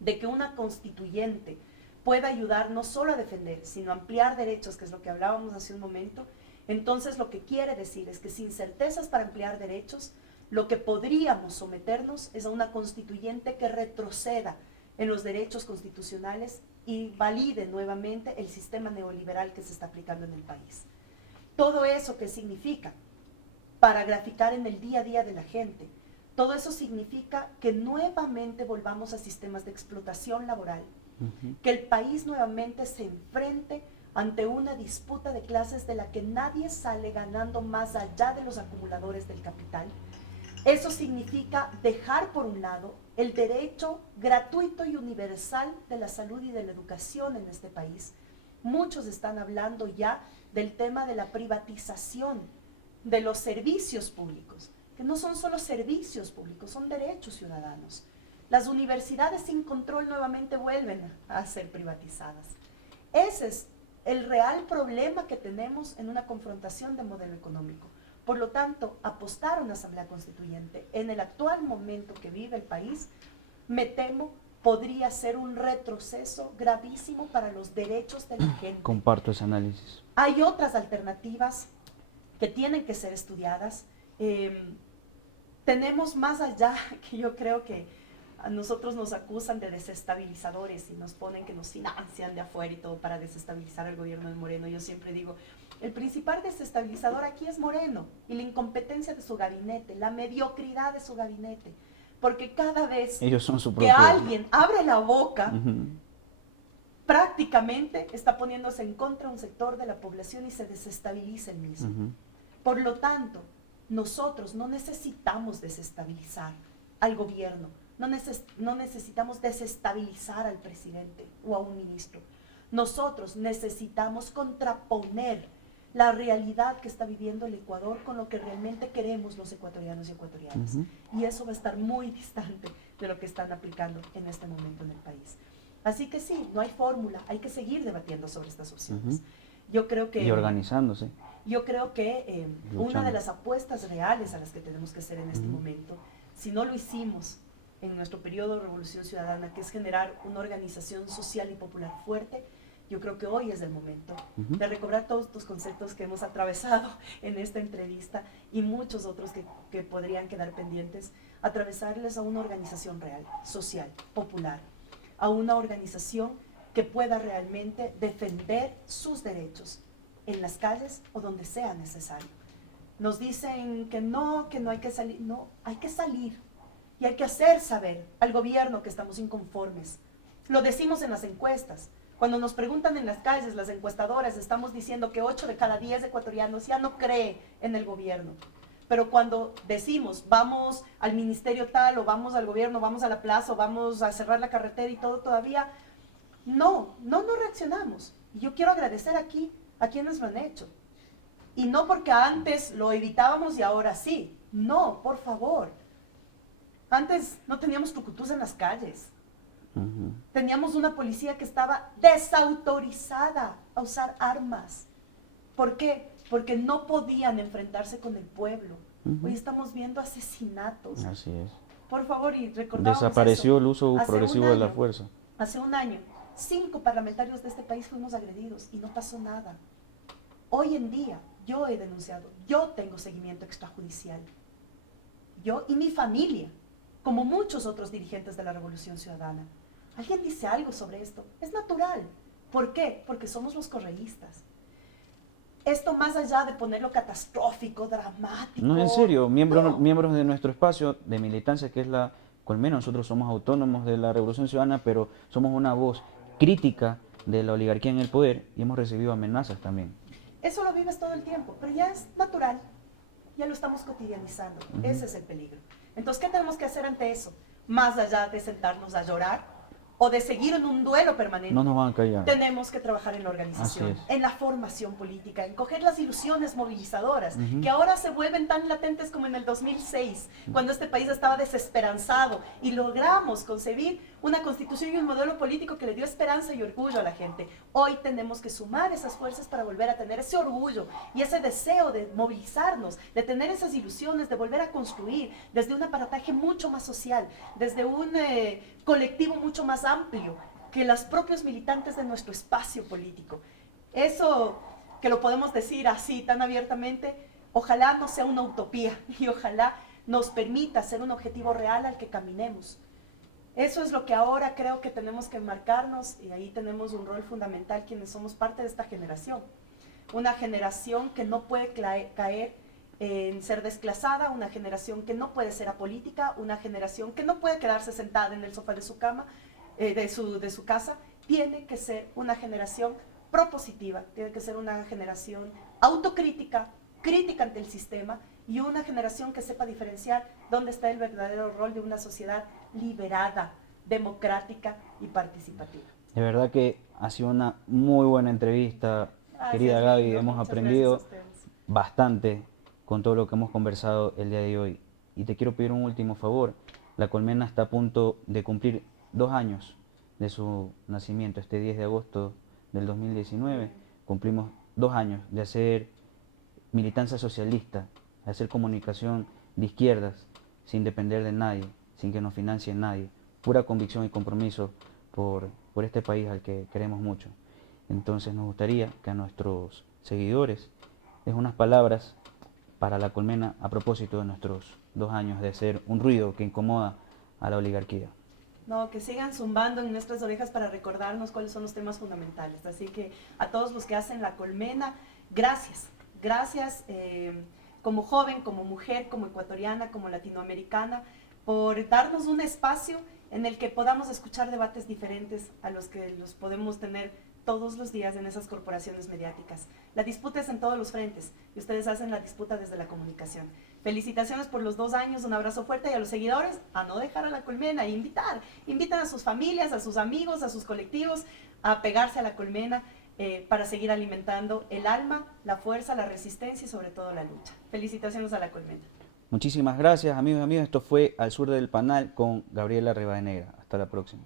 de que una constituyente pueda ayudar no solo a defender, sino a ampliar derechos, que es lo que hablábamos hace un momento, entonces lo que quiere decir es que sin certezas para ampliar derechos, lo que podríamos someternos es a una constituyente que retroceda en los derechos constitucionales y valide nuevamente el sistema neoliberal que se está aplicando en el país. Todo eso que significa, para graficar en el día a día de la gente, todo eso significa que nuevamente volvamos a sistemas de explotación laboral, que el país nuevamente se enfrente ante una disputa de clases de la que nadie sale ganando más allá de los acumuladores del capital. Eso significa dejar por un lado el derecho gratuito y universal de la salud y de la educación en este país. Muchos están hablando ya del tema de la privatización de los servicios públicos, que no son solo servicios públicos, son derechos ciudadanos. Las universidades sin control nuevamente vuelven a ser privatizadas. Ese es el real problema que tenemos en una confrontación de modelo económico. Por lo tanto, apostar a una asamblea constituyente en el actual momento que vive el país, me temo, podría ser un retroceso gravísimo para los derechos de la gente. Comparto ese análisis. Hay otras alternativas que tienen que ser estudiadas. Tenemos más allá, que yo creo que a nosotros nos acusan de desestabilizadores y nos ponen que nos financian de afuera y todo para desestabilizar el gobierno de Moreno. Yo siempre digo, el principal desestabilizador aquí es Moreno y la incompetencia de su gabinete, la mediocridad de su gabinete. Porque cada vez Ellos son su que propio... alguien abre la boca, prácticamente está poniéndose en contra de un sector de la población y se desestabiliza el mismo. Por lo tanto, nosotros no necesitamos desestabilizar al gobierno, no necesitamos desestabilizar al presidente o a un ministro. Nosotros necesitamos contraponer la realidad que está viviendo el Ecuador con lo que realmente queremos los ecuatorianos y ecuatorianas. Y eso va a estar muy distante de lo que están aplicando en este momento en el país. Así que sí, no hay fórmula, hay que seguir debatiendo sobre estas opciones. Yo creo que... Y organizándose. Yo creo que una de las apuestas reales a las que tenemos que hacer en este momento, si no lo hicimos en nuestro periodo de Revolución Ciudadana, que es generar una organización social y popular fuerte, yo creo que hoy es el momento de recobrar todos estos conceptos que hemos atravesado en esta entrevista y muchos otros que podrían quedar pendientes, atravesarles a una organización real, social, popular, a una organización que pueda realmente defender sus derechos en las calles o donde sea necesario. Nos dicen que no hay que salir. No, hay que salir y hay que hacer saber al gobierno que estamos inconformes. Lo decimos en las encuestas. Cuando nos preguntan en las calles, las encuestadoras, estamos diciendo que 8 de cada 10 ecuatorianos ya no cree en el gobierno. Pero cuando decimos, vamos al ministerio tal, o vamos al gobierno, vamos a la plaza, o vamos a cerrar la carretera y todo, todavía no reaccionamos. Y yo quiero agradecer aquí a quienes lo han hecho. Y no porque antes lo evitábamos y ahora sí. No, por favor. Antes no teníamos tucutús en las calles. Teníamos una policía que estaba desautorizada a usar armas. ¿Por qué? Porque no podían enfrentarse con el pueblo. Hoy estamos viendo asesinatos. Así es. Por favor, y recordamos Desapareció eso. el uso Hace progresivo un de la año, fuerza. Hace un año, 5 parlamentarios de este país fuimos agredidos y no pasó nada. Hoy en día, yo he denunciado, yo tengo seguimiento extrajudicial. Yo y mi familia, como muchos otros dirigentes de la Revolución Ciudadana. ¿Alguien dice algo sobre esto? Es natural. ¿Por qué? Porque somos los correístas. Esto más allá de ponerlo catastrófico, dramático. No, en serio, miembros de nuestro espacio de militancia, que es la, al menos nosotros somos autónomos de la Revolución Ciudadana, pero somos una voz crítica de la oligarquía en el poder y hemos recibido amenazas también. Eso lo vives todo el tiempo, pero ya es natural, ya lo estamos cotidianizando. Ese es el peligro. Entonces, ¿qué tenemos que hacer ante eso? Más allá de sentarnos a llorar o de seguir en un duelo permanente, No nos van a callar. tenemos que trabajar en la organización, en la formación política, en coger las ilusiones movilizadoras, que ahora se vuelven tan latentes como en el 2006, cuando este país estaba desesperanzado y logramos concebir una constitución y un modelo político que le dio esperanza y orgullo a la gente. Hoy tenemos que sumar esas fuerzas para volver a tener ese orgullo y ese deseo de movilizarnos, de tener esas ilusiones, de volver a construir desde un aparataje mucho más social, desde un colectivo mucho más amplio que los propios militantes de nuestro espacio político. Eso que lo podemos decir así tan abiertamente, ojalá no sea una utopía y ojalá nos permita ser un objetivo real al que caminemos. Eso es lo que ahora creo que tenemos que marcarnos y ahí tenemos un rol fundamental quienes somos parte de esta generación. Una generación que no puede caer en ser desclasada, una generación que no puede ser apolítica, una generación que no puede quedarse sentada en el sofá de su cama, de su casa. Tiene que ser una generación propositiva, tiene que ser una generación autocrítica, crítica ante el sistema, y una generación que sepa diferenciar dónde está el verdadero rol de una sociedad liberada, democrática y participativa. De verdad que ha sido una muy buena entrevista, querida Gaby. Hemos aprendido bastante con todo lo que hemos conversado el día de hoy. Y te quiero pedir un último favor. La Colmena está a punto de cumplir 2 años de su nacimiento. Este 10 de agosto del 2019 cumplimos 2 años de hacer militancia socialista, de hacer comunicación de izquierdas, sin depender de nadie, sin que nos financie nadie. Pura convicción y compromiso por este país al que queremos mucho. Entonces nos gustaría que a nuestros seguidores des unas palabras para la Colmena a propósito de nuestros 2 años de ser un ruido que incomoda a la oligarquía. No, que sigan zumbando en nuestras orejas para recordarnos cuáles son los temas fundamentales. Así que a todos los que hacen la Colmena, gracias. Gracias como joven, como mujer, como ecuatoriana, como latinoamericana, por darnos un espacio en el que podamos escuchar debates diferentes a los que los podemos tener todos los días en esas corporaciones mediáticas. La disputa es en todos los frentes y ustedes hacen la disputa desde la comunicación. Felicitaciones por los 2 años, un abrazo fuerte, y a los seguidores a no dejar a la Colmena, invitan a sus familias, a sus amigos, a sus colectivos a pegarse a la Colmena para seguir alimentando el alma, la fuerza, la resistencia y sobre todo la lucha. Felicitaciones a la Colmena. Muchísimas gracias, amigos y amigas. Esto fue Al Sur del Panal con Gabriela Rivadeneira. Hasta la próxima.